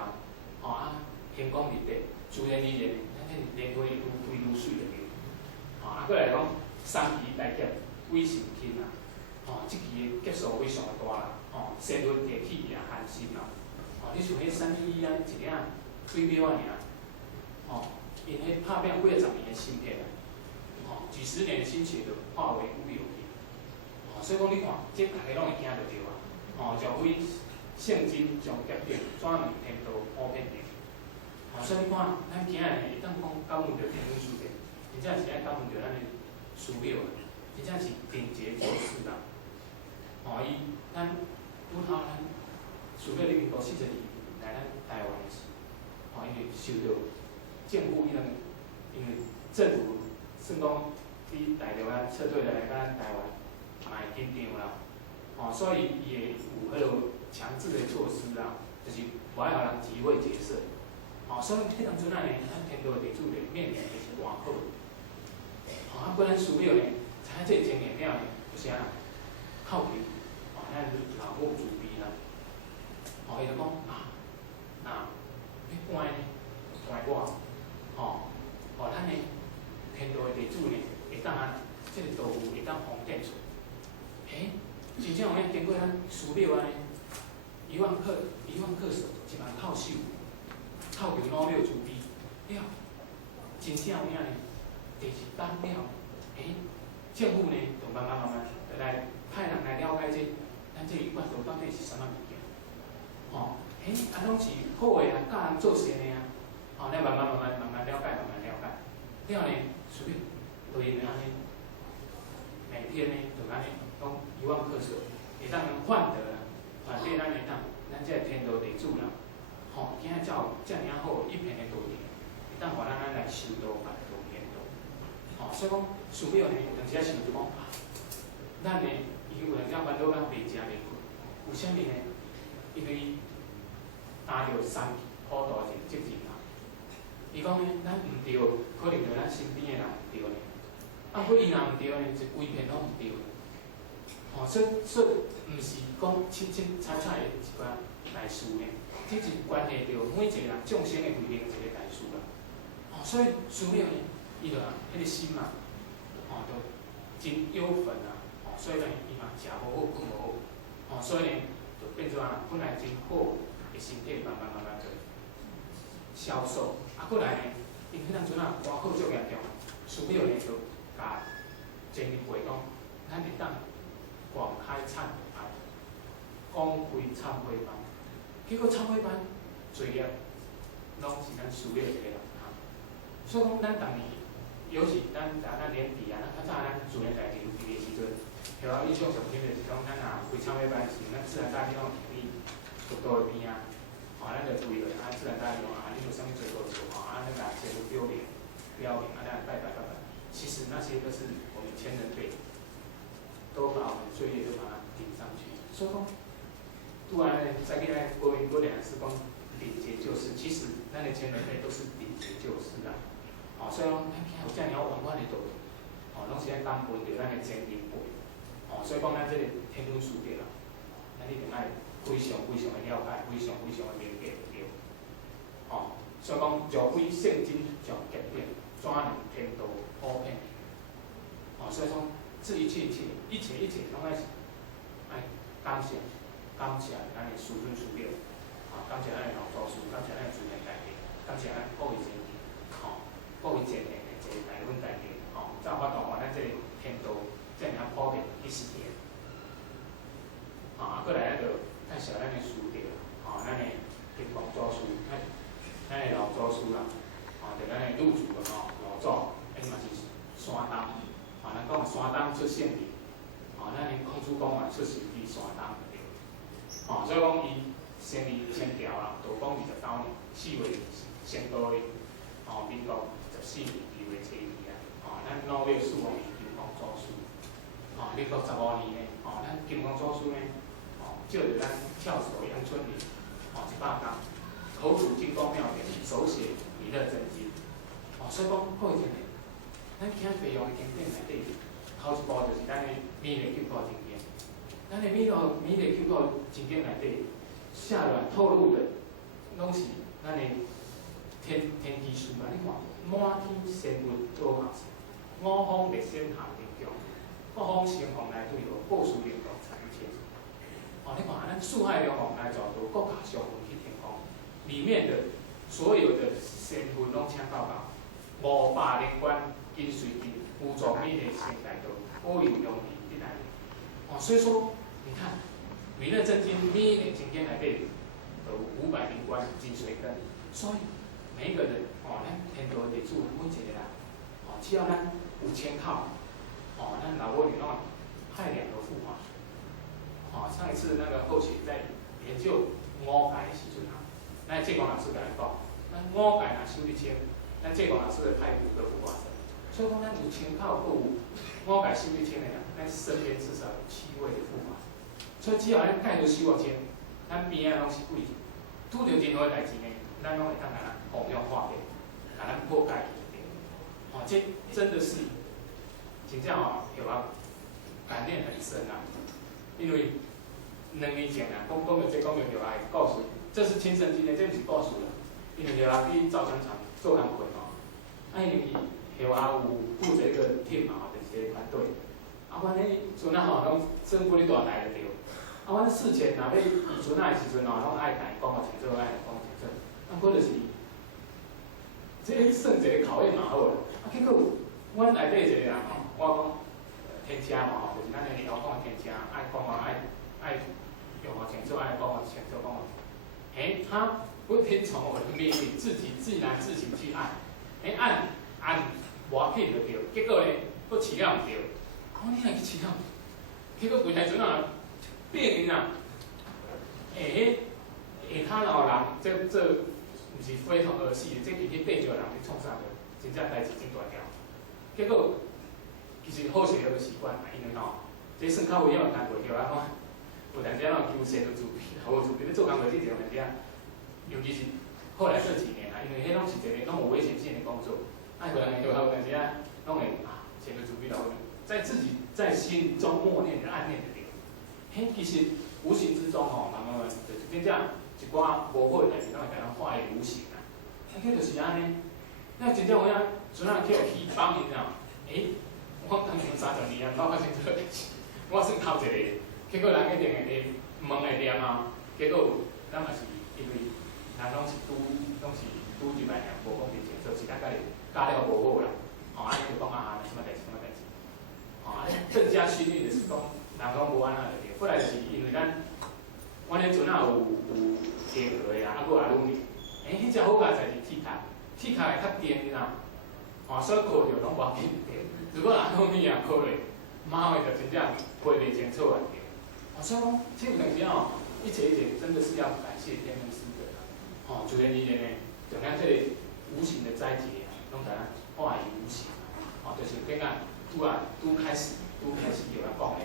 天公日地，自然而然，咱这莲花愈开愈水就对。过来讲，三期大劫鬼神天啊，这期劫数非常的大啦，生运地气也寒心啦。你像迄三一一一领水表尔，因迄拍拼几十年的心血啊，几十年的心血就化为乌有去。所以讲，你看，这大家拢会惊着着啊。就非圣经上决定，转入天道普遍的。所以你看，咱今日会当讲感恩着天主师的，真正是爱感恩着咱的师庙啊，真正是顶节做事啦。咱拄头咱师庙里面都40年来咱台湾的事，因为受到政府因为政府算讲伫大陆啊撤退来咱台湾，嘛会紧张啦。所以伊会有迄落强制的措施啦，就是无爱互人集会结社。所以迄当阵咱天道地主咧面临的是偌好。本咱寺庙咧，知影这个情形了咧，就是安那靠近咱老母慈悲啦。伊就讲那要搬呢，搬我，咱的天道的地主呢，会当安，这个道具会当方便出。真正有影经过咱寺庙安尼，1万克数，1万靠手，靠近老庙慈悲，了，真正有影呢。第2单了，政府呢就慢慢就来派人来了解咱这一罐头到底是啥物物件。拢是好的啊，教人做善的啊。咱慢慢了解，了呢，随便就因为安尼，每天呢就安尼讲1万克数，会当换得啦，换得咱会当，咱这天道地主啦，今仔才有遮尔好一片的土地，会当互咱来修道办道天道。所以讲寺庙呢，有阵时想就讲咱呢，伊有阵时烦恼咱袂食袂困，为虾米呢？因为担着三好大一个责任啦。伊讲呢，咱毋对，可能就咱身边的人毋对呢。不伊若毋对呢，就规片拢毋对。所以毋是讲清彩的一寡大事呢，这是关系到每一个人众生的慧命一个大事啦。所以寺庙呢，伊就迄个心嘛，就真忧愤啊。所以呢，伊嘛食无好，困无好。所以呢，就变做本来真好的身体，慢慢就消瘦。过来呢，因迄当阵外口足严重，寺庙呢就甲建议会讲，咱会当广开忏悔，公开忏悔班。结果忏悔班作业拢是咱寺庙一个人所以讲，咱逐年，尤其咱年底啊，较早咱自然大庭的时阵，有印象上深就是讲，咱开忏悔班时，咱自然大庭伫佛道的边啊。咱就注意了，自然大众你有啥物做做，咱甲先标明，咱拜。其实那些都是我们前人辈，都把我们罪业都把它顶上去。所以讲，突然再给咱过2个是讲顶节救世，其实咱的前人辈都是顶节救世啦。所以讲，咱有遮尔圆满的道理，拢是咱感恩着咱的前人辈。所以讲，咱这个天主寺庙啦，咱一定爱非常的了解，非常的明解对。所以讲，若非圣经上结变，怎能天道普遍？所以讲，这一切拢爱感谢咱的师尊师庙，感谢咱的老祖师，感谢咱的祖先大帝，感谢咱各位前人，各位前人的一个大恩大德，才有法度让咱这个天道这样普遍去实现。过来咱就介绍咱的师弟啦，咱的金光祖师，咱的老祖师啦，就咱的入主老祖，嘛是山东，咱讲山东出圣地，咱的孔子讲嘛出世伫山东对，所以讲伊生于清朝啦，道光29年4月先到的，民国14年2月初2啊，咱老庙祀王金光祖师，民国15年呢，咱金光祖师呢。就着咱跳手杨春林，100工，口吐金光妙典，手写弥勒真经。所以讲各位前辈，咱听北洋的经典内底，头一部就是咱的弥勒救苦经典。咱的弥勒救苦经典内底，下软透露的，拢是咱的天机书啊！你看，满天仙云多行色，五方列仙下天宫，各方神王来对候，报数灵动参天。你看，咱四海龙王来走读，各家上魂去天宫，里面的所有的仙魂拢请到500灵官跟随进，辅助弥勒仙来到，保佑永年的来。所以说，你看，弥勒真经、弥勒经典内底有500灵官跟随跟，所以每一个人，咱天道地主每一个人，只要咱有签靠，咱老母娘拢派2个副嘛。上一次那个后期在研究五戒的时阵咱建光老师甲咱讲，咱五戒若修得清，咱介广老师的派5个副法神，所以讲咱有参考过有，我改收一千的人，咱身边至少有7位的副法神，所以只要咱介入收我钱，咱边仔拢是贵，拄着任何代志呢，咱拢会当甲咱弘扬化解，甲咱破解就对。哦，这真的是，真正哦，有啊，感念很深啊，因为2年前啊，讲到这讲到有啊的故事，这是亲身经历，这不是故事啦。因为有啊去造船厂做工课哦，因为有啊有负责一个 team 嘛，就是一个团队。啊，阮迄船啊吼，拢算几日大台就对。啊，阮事前若要移船啊的时阵哦，拢爱甲伊讲清楚，爱讲清楚。啊，佫就是，这算一个考验嘛好啦。啊，结果阮内底一个人吼，我讲天车嘛吼，就是咱的遥控天车，爱讲话爱用我清楚，爱讲话清楚讲话。他不听从我的命令，自然自行去按，按无要紧就对。结果呢，佫饲了唔对。我你来去饲了，结果规台船啊变因啊，下骹人，这毋是非同儿戏的，这其实对着人去创啥个，真正代志真大条。结果其实好势了就习惯，因为吼，这算较危险的工作，叫咱讲，有阵时咱求生就自闭，好自闭，你做工课这种物件。尤其是后来这几年啊，因为迄拢是一个拢有危险性的工作，有人有阵时啊，拢会前头准备到，在自己在心中默念的暗念的对。其实无形之中吼，慢慢就真正一寡无好的代志，拢会甲咱化为无形啊。迄就是安尼，那真正有影，阵啊去起帮因啊，我当年30年啊，我发现这个代志，我算头一个，结果人一定会问会念啊，结果咱嘛是因为。人拢是拄入来尔，无讲真清楚，是大概教了无好啦。哦，安尼就讲什么代志，什么代志。哦，安尼更加训练就是讲，人讲无安那就对。过来就是因为阮迄阵啊有加课的啊，啊，佫有努力。迄只好佳在是铁卡会较甜啦。哦，所以考着拢无要紧对。如果人后面啊考咧，妈的就真正背袂清楚啊对。哦，所以讲，这有阵时哦，一节真的是要感谢天恩师。自然而然呢，就咱这个无形的灾劫啊，拢甲咱化为无形啊，就是等下拄开始有人讲的，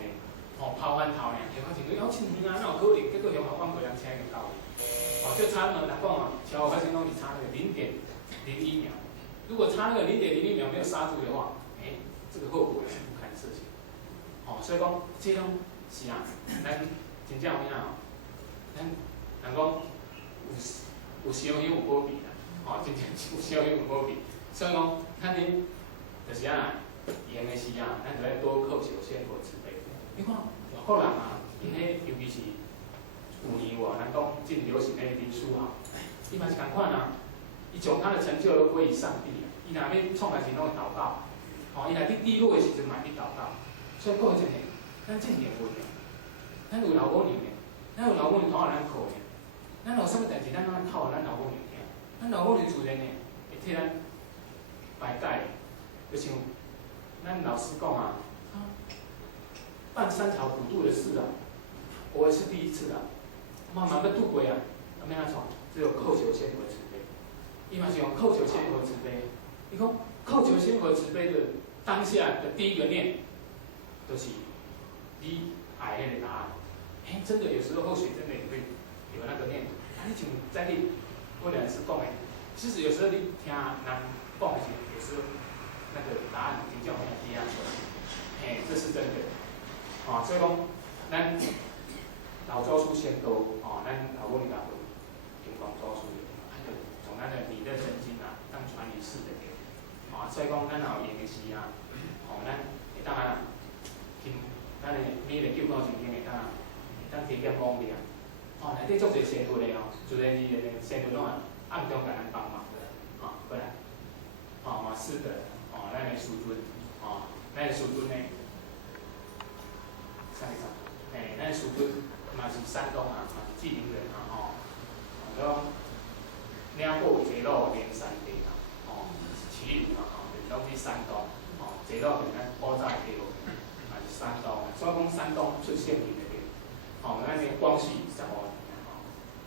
抛翻头呢，下发现讲1年啊，哪有可能？结果向我没人请个到的，就差呢，来讲啊，小发现拢是差那个0.01秒，如果差那个0.01秒没有刹住的话，这个后果是不堪设想。所以讲这种是啊，咱真正有影哦，咱人讲有相有好比啦，真正是有相有好比。所以讲，咱呢，就是啊，用的时啊，咱就要多靠小先佛慈悲。你看外国人啊，因迄尤其是有年外，咱讲真流行迄林书豪，伊嘛是共款啊，伊将他的成就都归于上帝啊。伊若要创代志，拢会祷告，伊若伫低落的时阵嘛去祷告。所以讲一个，咱正念佛的，咱有老母娘的，咱有老母娘头下咱靠的。咱有啥物代志，咱拢靠咱老母娘听。咱老母娘自然呢，会替咱排解。就像咱老师讲啊，办3朝普渡的事啊，我也是第一次啊，慢慢要渡过啊，要安怎？只有叩求仙佛慈悲。伊嘛是用叩求仙佛慈悲。你讲叩求仙佛慈悲的当下的第一个念，就是你爱那个答案。真的有时候或许真的也会。有那个念头，你像在你我俩是讲的，其实有时候你听人讲的时候，有时候那个答案真正有影一样，这是真的。所以讲，咱老祖师先都，咱老母娘都用讲祖师，从咱的弥勒真经啊，当传于世的给。所以讲，咱若有闲的时啊，咱会当啊，咱的弥勒救苦真经会当提点讲的啊。内底足侪师傅的自然而然的师傅拢暗中甲咱帮忙的，过来，是的，咱的师尊，咱的师尊呢，啥物事？咱的师尊嘛是山东啊，嘛是济宁人啊，讲领报坐落连山地啊，齐鲁啊，就是拢去山东，坐落就是咱古早的地路，嘛是山东，所以讲山东出现品的地，咱的光绪15年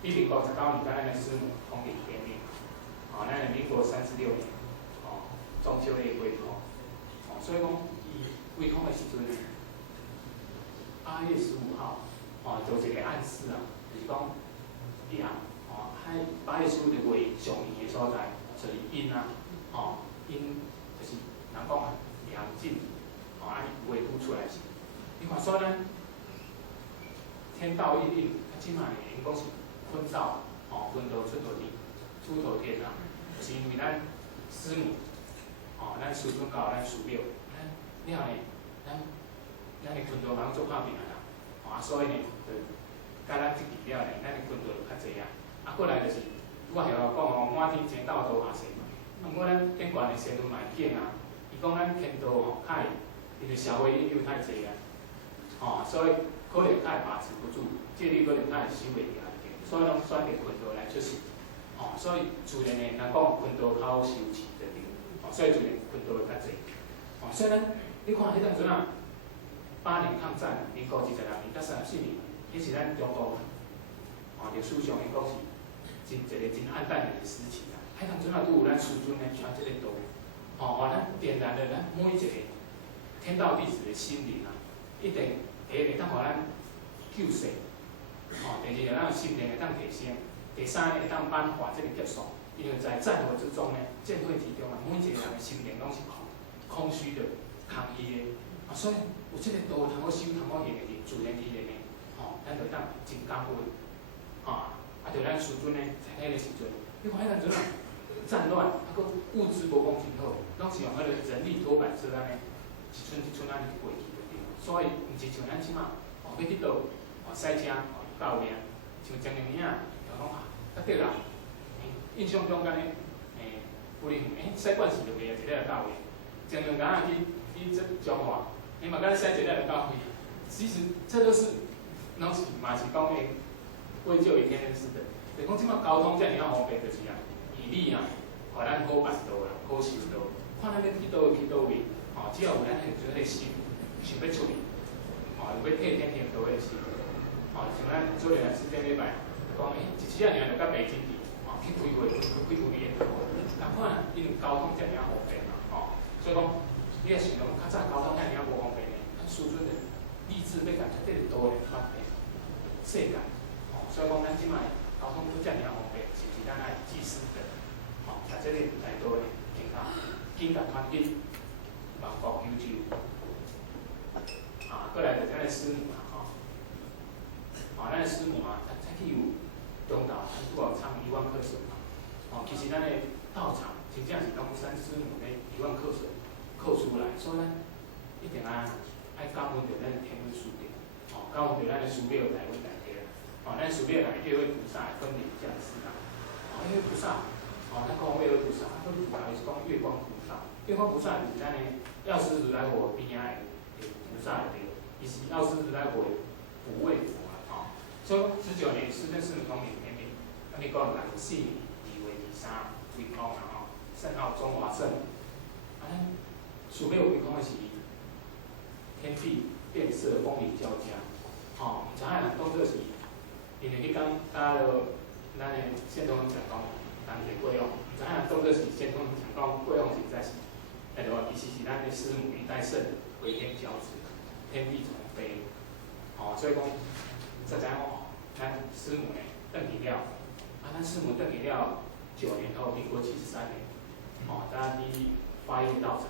，1民国19年，咱的师母统领天命，咱的民国36年，中秋的月空，所以讲伊月空的时阵呢，8月15号，做一个暗示啊，就是讲伊啊，8月15的月上圆的所在，就是阴啊，阴就是人讲啊，良尽，安尼月凸出来时，你看所以咱天道一定，即卖因讲是坤道，坤道出头天啊，就是因为咱师母，咱师尊教咱师庙，了呢，咱的坤道人做拍拼啦，所以呢，就甲咱积极了呢，咱的坤道就较济啊。过来就是，我晓讲满天星斗多下势嘛。过咱顶悬的仙轮嘛景啊，伊讲咱天道较因为社会引诱太济啊，所以可能较把持不住，这里可能较收袂起来，所以拢选择坤道来出世。所以自然的，人讲坤道较修持就对，所以自然坤道会较济。所以咱你看迄当阵啊，8年抗战，民国26年到34年，迄是咱中国历史上伊讲是一个真暗淡的时期啊。迄当阵啊，拄有咱师尊呢传这个道，咱点燃了咱每一个天道弟子的心灵啊，一定第一会当互咱救世，第二个咱心灵会当提升。第三，会当挽化这个结束，因为在战火之中呢，战火之中啊，每一个人的心灵拢是空虚的、空虚的，所以有这个道通好修、通好行的人，自然而然的，咱就当真感恩，就咱师尊呢，在迄个时阵，你看迄阵阵啊，战乱，个物资无讲真好，拢是用迄个人力拖板车安尼，一寸一寸安尼过去就对，所以毋是像咱即马，要去倒，赛车，到命，像前两年啊。讲较对啦，印象中敢呢，有人驶惯势就袂啊，一日就到位。前两天去这中华，你嘛敢驶一日就到位。其实这都是，拢是嘛是讲归咎于天人师的。就讲即马交通遮尔啊方便，就是啊，以利啊，互咱好办道啦，好修道。看咱要去倒去倒位，只要有咱迄个心，想要出去，要替天行道的心，像咱做了时间礼拜。讲一时啊，就到北京去，去开会，去开会议。但看啊，因为交通遮尔方便嘛，所以讲，你也想讲，较早交通遮尔无方便呢，咱师尊的立志要甲这个道来方便世界，所以讲咱即卖交通遮尔方便，是不是咱爱祭祀的，甲这个来道呢，紧甲团结，万国悠久。过来就咱的师母啦，咱的师母啊，早起有。中岛拄有唱1万课程嘛，其实咱的道场真正是讲咱师母的1万课程扣出来，所以咱一定爱感恩着咱的天恩师弟，感恩着咱的师庙大恩大德，咱师庙内月位菩萨分灵降世啊，月位菩萨，咱讲月位菩萨，佫主要是讲月光菩萨，月光菩萨就是咱的药师如来佛边仔的菩萨的，伊是药师如来佛的护卫佛啊，所以19年师尊师母通灵。你讲人4年2月23月空啊，圣号中华圣，师庙月空的是天地变色，风雨交加，唔知影人讲这是，因为迄天大家都咱的先通讲讲，当地过用，唔知影人讲这是先通讲讲过用实在是，其实是咱的师母一代圣回天交趾，天地重飞，所以讲，再知影咱师母呢，登去了。咱师母登去了9年后，民国73年，大家去发愿道场，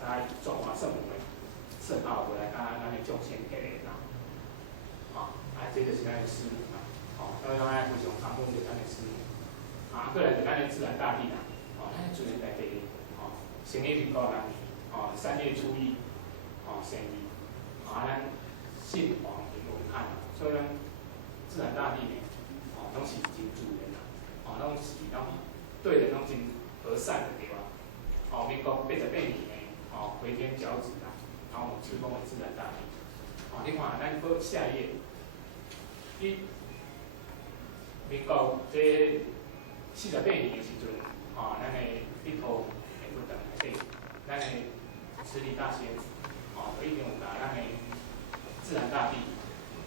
大家中华圣母的圣号回来，咱的众仙给的啦，这就是咱的师母啦，当然咱非常感恩着咱的师母，过来就咱的自然大地啦，咱的自然大地，生日民国6年，3月初1，生日，咱信皇平文汉，所以咱自然大地呢。拢是真自然啦，拢是对人拢真和善的对吧？民国88年呢，回天交趾啦，然后自封为自然大地。你看咱搁下一页，民国这48年的时阵，咱的里头会不等内底，咱的慈禧大仙，已经有甲咱的自然大地，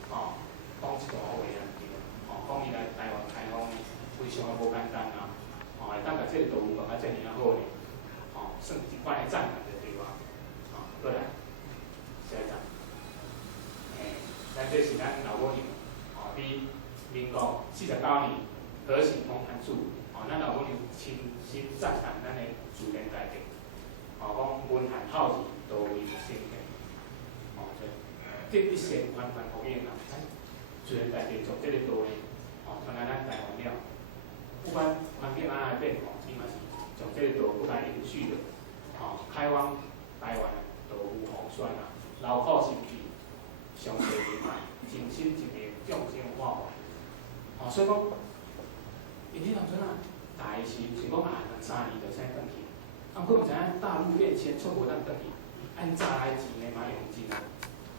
讲一段话啊。讲伊来台湾开放，非常的无简单啊！会当甲这个道路办甲遮尔好呢，算一款的赞叹的对吧？过来，下一张。咱这是咱老母娘，伫民国49年核行通函处，咱老母娘亲心赞叹咱的自然大地，讲文汉好字都为先天，这一线环环互应啦，咱自然大地从这个道理，传来咱台湾了，不管环境安怎变伊嘛是从这个道不来延续的，开往台湾都有风选啦，劳苦心志，上济人脉，尽心尽力，众生化化。所以讲，因迄当阵啊，大个是讲3年就先转去，毋过毋知影大陆变迁，错无当转去，按早来钱的嘛用尽啊，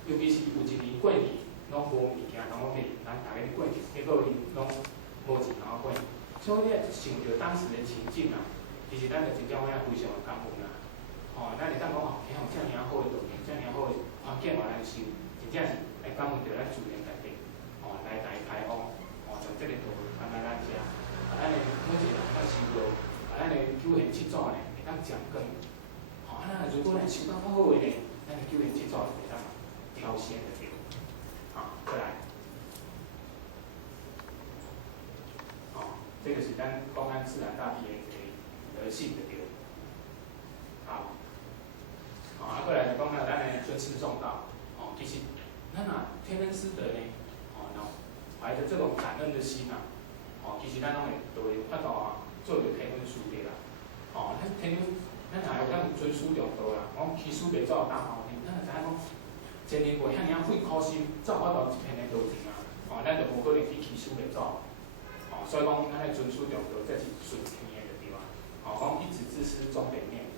尤其是有一年过年，拢无物件通买，咱大家过年，结果伊拢无钱通过，所以你想着当时的情景啊，其实咱就真正非常的感恩啦。咱会当讲遮尔好的条件，遮尔好的环境话来受，真正是会感恩着咱自然大地，来大开放。从这个道传来咱遮，咱的每一个人咱收到，咱的9元7组呢会当奖更，咱如果呢收到较好的呢，咱的9元7组会当挑选的对，再来，这个是咱讲咱自然大地的一个德性的对，过来就讲到咱的尊师重道，其实咱天恩师德呢，怀着这种感恩的心啊，其实咱拢会法度做着天恩师德啦。咱天恩，咱也有咱尊师重道啦。讲起师伯做大毛病，咱就知影讲，前人袂遐尔费苦心，才有法度一片的道情啊。咱就无可能去起师伯做。所以讲，咱的尊师重道，这是顺天的对吧？讲一子之师终北面，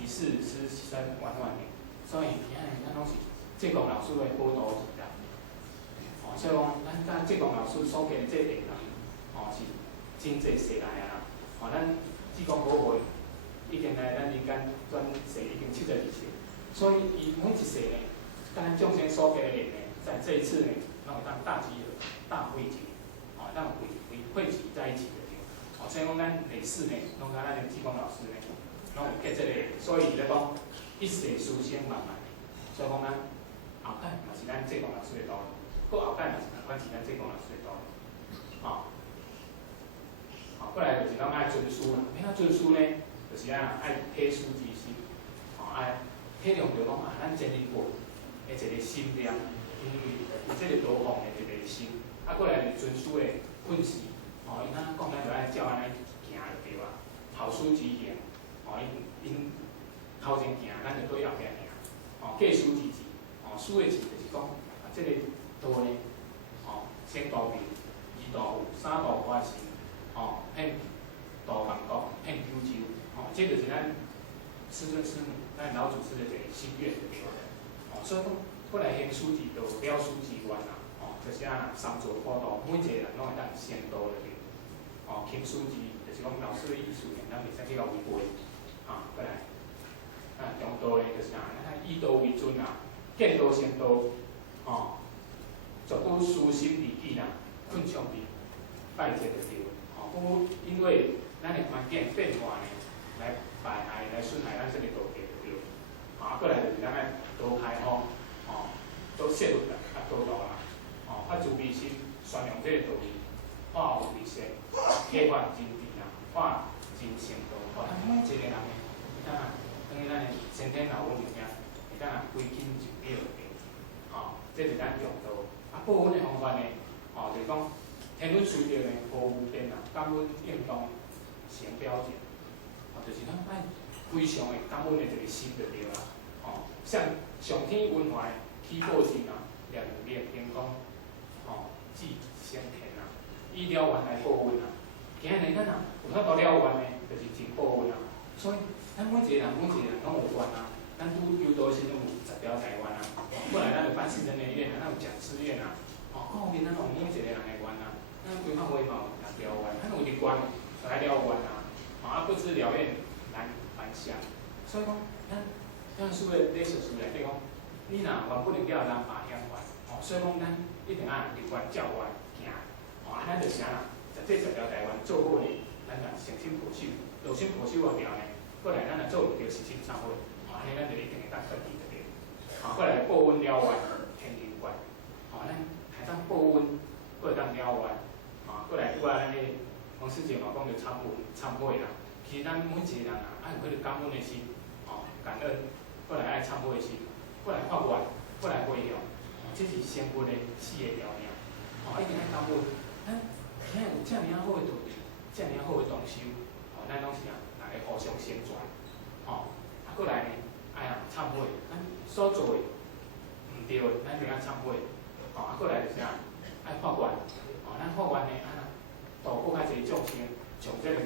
一世师生万万年。所以今日咱拢是济公老师的宝刀一啦。所以讲，咱济公老师所给的这点啊，是真济世来啊。咱济公活佛已经来咱人间转世已经72世，所以伊每一世呢，跟咱众生所给的呢，在这一次呢，让我当大集合、大汇集，让汇集在一起的对。所以讲咱每世呢，拢甲咱的济公老师呢，拢有结这个，所以咧讲一世殊胜万万。所以讲咱后摆嘛是咱济公老师的道理。过后摆嘛是同款是咱济公老师的道理，过来就是讲爱尊师啦。咩啊尊师呢？就是爱体师之心，爱体谅着讲咱前人过的一个心念，因为有这个道行的一个心。过来尊师的本事，因讲咱就爱照安尼行就对啦。好书之言，因头前行，咱就对后壁行。过书之志，书的志就是讲这个。道呢，先道明，二道有，三道化成，骗道万国，骗九州，这就是咱师尊师母，咱老祖师的一个心愿的对吧？所以讲，过来行书之道，了书之愿啦，就是三座普渡，每一个人拢会当先道的对。行书之，就是讲老师的意思，咱袂使去甲违背。过来，中道呢，就是以道为尊啊，见道先道，绝不私心利己啦，奋强地拜这个对。不因为咱的环境变化呢，来败害、来损害咱这个道德的对。过来就是咱个多开放，多摄入啦，多道啦，发自内心宣扬这个道理，化有为善，启发真谛啦，化真成道，咱每一个人呢，等于咱的先天老母娘，会当归根究底的对。这是咱用道。报恩的方法呢，就是讲天伦师德呢，无无边啦，感恩应当成标准，就是咱爱非常的感恩的一个心就对啦。像上天文化起报心啊，念念天公，祭先天啊，以了缘来报恩啊。今日咱有法度了缘呢，就是真报恩啊。所以咱每一个人拢有缘啊。咱拄有道是拢有10条财源啊，过来咱就办私人的院啊，咱有讲师院啊，后面咱有每一个人的愿啊，咱规范话嘛有10条愿，咱有一关来了愿啊，不知了愿难返乡。所以讲，咱书的历史书内底讲，你若原不能叫人把相还，所以讲咱一定爱立愿教愿行，咱就是啥啦，10条财源做好呢，咱就诚心抱守，落心抱守后了呢。过来咱若做着实心忏悔，安尼咱就一定会当得意着对。过来报恩了完天灵观，咱还当报恩，过当了完，过来拄啊咱咧黄师姐嘛讲着忏悔啦。其实咱每一个人啊，爱有迄个感恩的心，感恩，过来爱忏悔的心，过来发愿，过来回向，这是先佛的4个条件。一定爱感恩，咱今有遮尔啊好的道理，遮尔啊好的同修，咱拢是大家互相成全，过来呢，忏悔，咱所做的唔对的，咱就要忏悔，过来就是爱发愿，咱发愿呢，度过较侪众生，从这个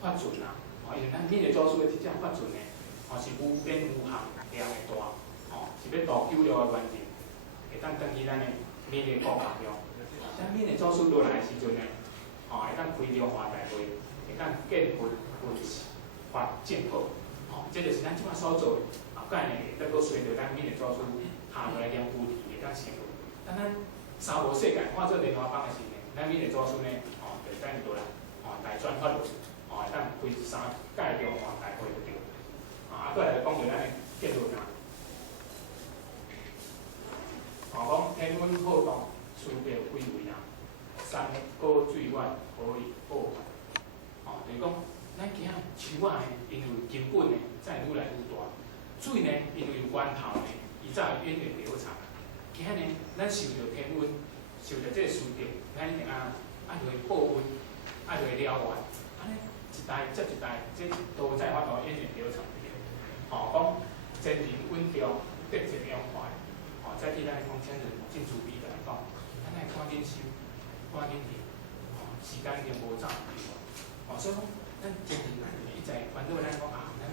法准啦，因为咱每个祖师的即只法准呢，是无边无限量的大，是要度9了的原则，会当登去咱的每个国家中。咱每个祖师落来的时阵呢，会当开中华大会，会当建佛法正法，这就是咱即摆所做的。后盖呢，会当搁随着咱每个祖师下落来念菩提，会当成佛。但咱三无世界看做莲花邦的时呢，咱每个祖师呢，就等落来，大转法轮，会当开3届中华大会就对。过来就讲着咱的结论啊，讲天温好动。事业归位啊，山高水远可以报还。就是讲，咱今仔树仔呢，因为根本呢，才愈来愈大；水呢，因为有源头呢，伊才会源远流长。今仔呢，咱受着天温，受着这个事业，咱一定爱就会报恩，爱就会了缘。安尼一代接一代，这都在法度源远流长的。讲真人稳重，德行扬怀。再替咱的风尘人尽慈悲来讲。咱来赶紧修，赶紧练，时间已经无早，所以讲，咱前人一再烦恼咱讲咱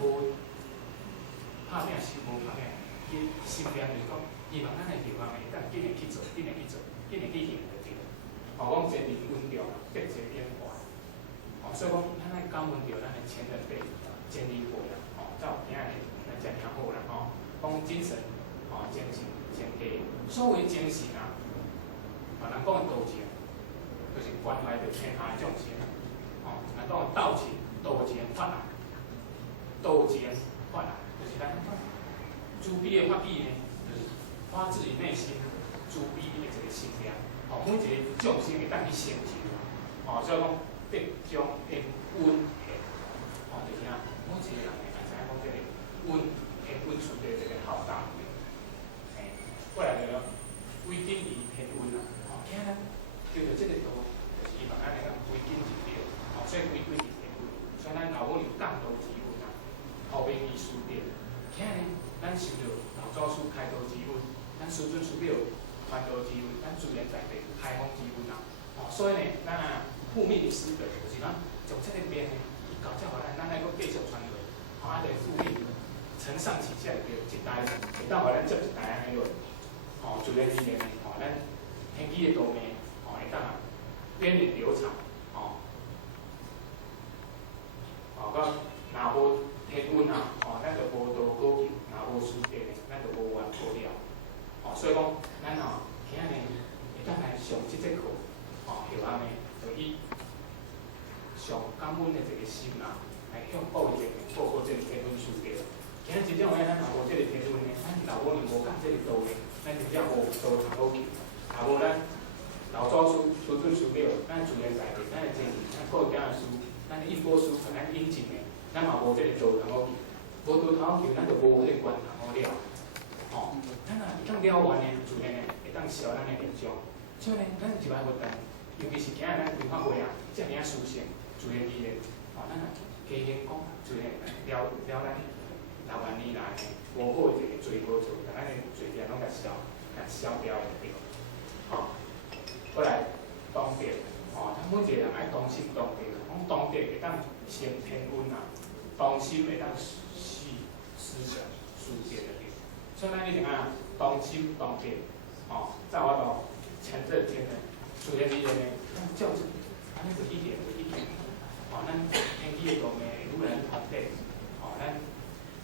无拍拼修，无拍拼，伊心念就是讲，希望咱的希望会当紧个去做，紧个去做，紧个去行就对了。讲前人稳重，德行扬怀，所以讲，咱爱感恩着咱的前人辈、前人辈啦，才有今日咱遮尔好啦，讲精神，精神。前提，所谓精神啊，人讲的道情，就是关怀着天下的众生。人讲的道情，道情法来，道情法来，就是咱慈悲的法义呢，就是发自于内心慈悲的一个心念。每一个众生会当去成就。所以讲德中恩温和，就是每一个人会知影讲这个温和温处的这个好大。过来就规定伊天温啦，今仔叫做这个道，就是希望咱能够规定入了，所以规定是天温。所以咱老母有降道之温啦，后面伊输掉。今仔咱受着老祖师开道之温，咱师尊师表传道之温，咱自然在地开放之温啦。所以呢，咱复命师德，就是讲从这个面呢，伊教这互咱爱搁继续传落，就复命承上启下，就一代会当互咱接一代安尼落。自然而然呢，咱天机的道呢，会当源远流长，若无天温啊，咱就无道可行；若无师德呢，咱就无缘可了。所以讲，咱今仔呢，会当来上即节课，后下呢，就以上感恩的一个心啊，来向报一个报告这个天温师德。今仔真正话，咱若无这个天温呢，咱老母呢无讲这个道理。咱真正无道通好去，若无咱老祖师师尊师表，咱自然在地，咱的前人，咱靠囝的书，咱的印波书，咱引进的，咱嘛无这个道通好去，无道通好去，咱就无迄个关通好了。咱若会当了完呢，自然呢会当消咱的业障。所以呢，咱一摆活动，尤其是今日咱文化会啊，遮尔啊殊胜，自然而然，咱啊加兴讲，自然了咱6万年来呢。无好的一个罪过错，咱的罪孽拢甲消掉就对。过来当德，咱每一个人爱当心当德，讲当德会当生天温啊，当心会当思想思辨就对。所以咱一定爱当心当德，在我度前这天呢，自然而然呢，咱照着安尼就一点一点，咱天气的道呢会愈来愈发达，咱。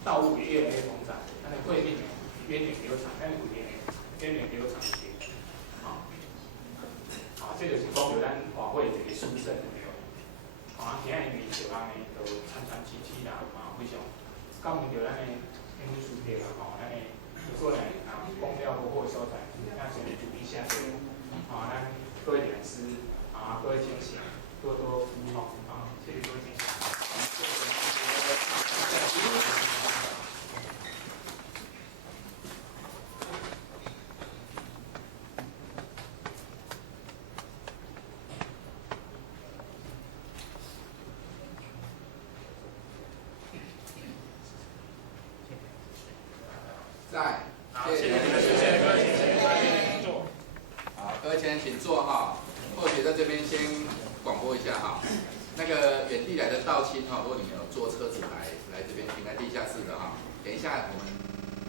道路也越来越丰载，咱的慧命呢源远流长，咱的慧命呢源远流长一点。这就是讲着咱法会一个殊胜的内容。今日因为台湾呢都参参齐齐啦，非常感恩着咱的天主书店啦，咱的做呢讲了好好的所在，咱先注意下对，咱各位讲师各位先生多多服务谢谢各位先生。在，好，谢谢你们，谢谢各位先生，坐。好，各位先生请坐哈。或许在这边先广播一下哈。那个远地来的道亲哈，如果你们有坐车子来这边停在地下室的哈，等一下我们。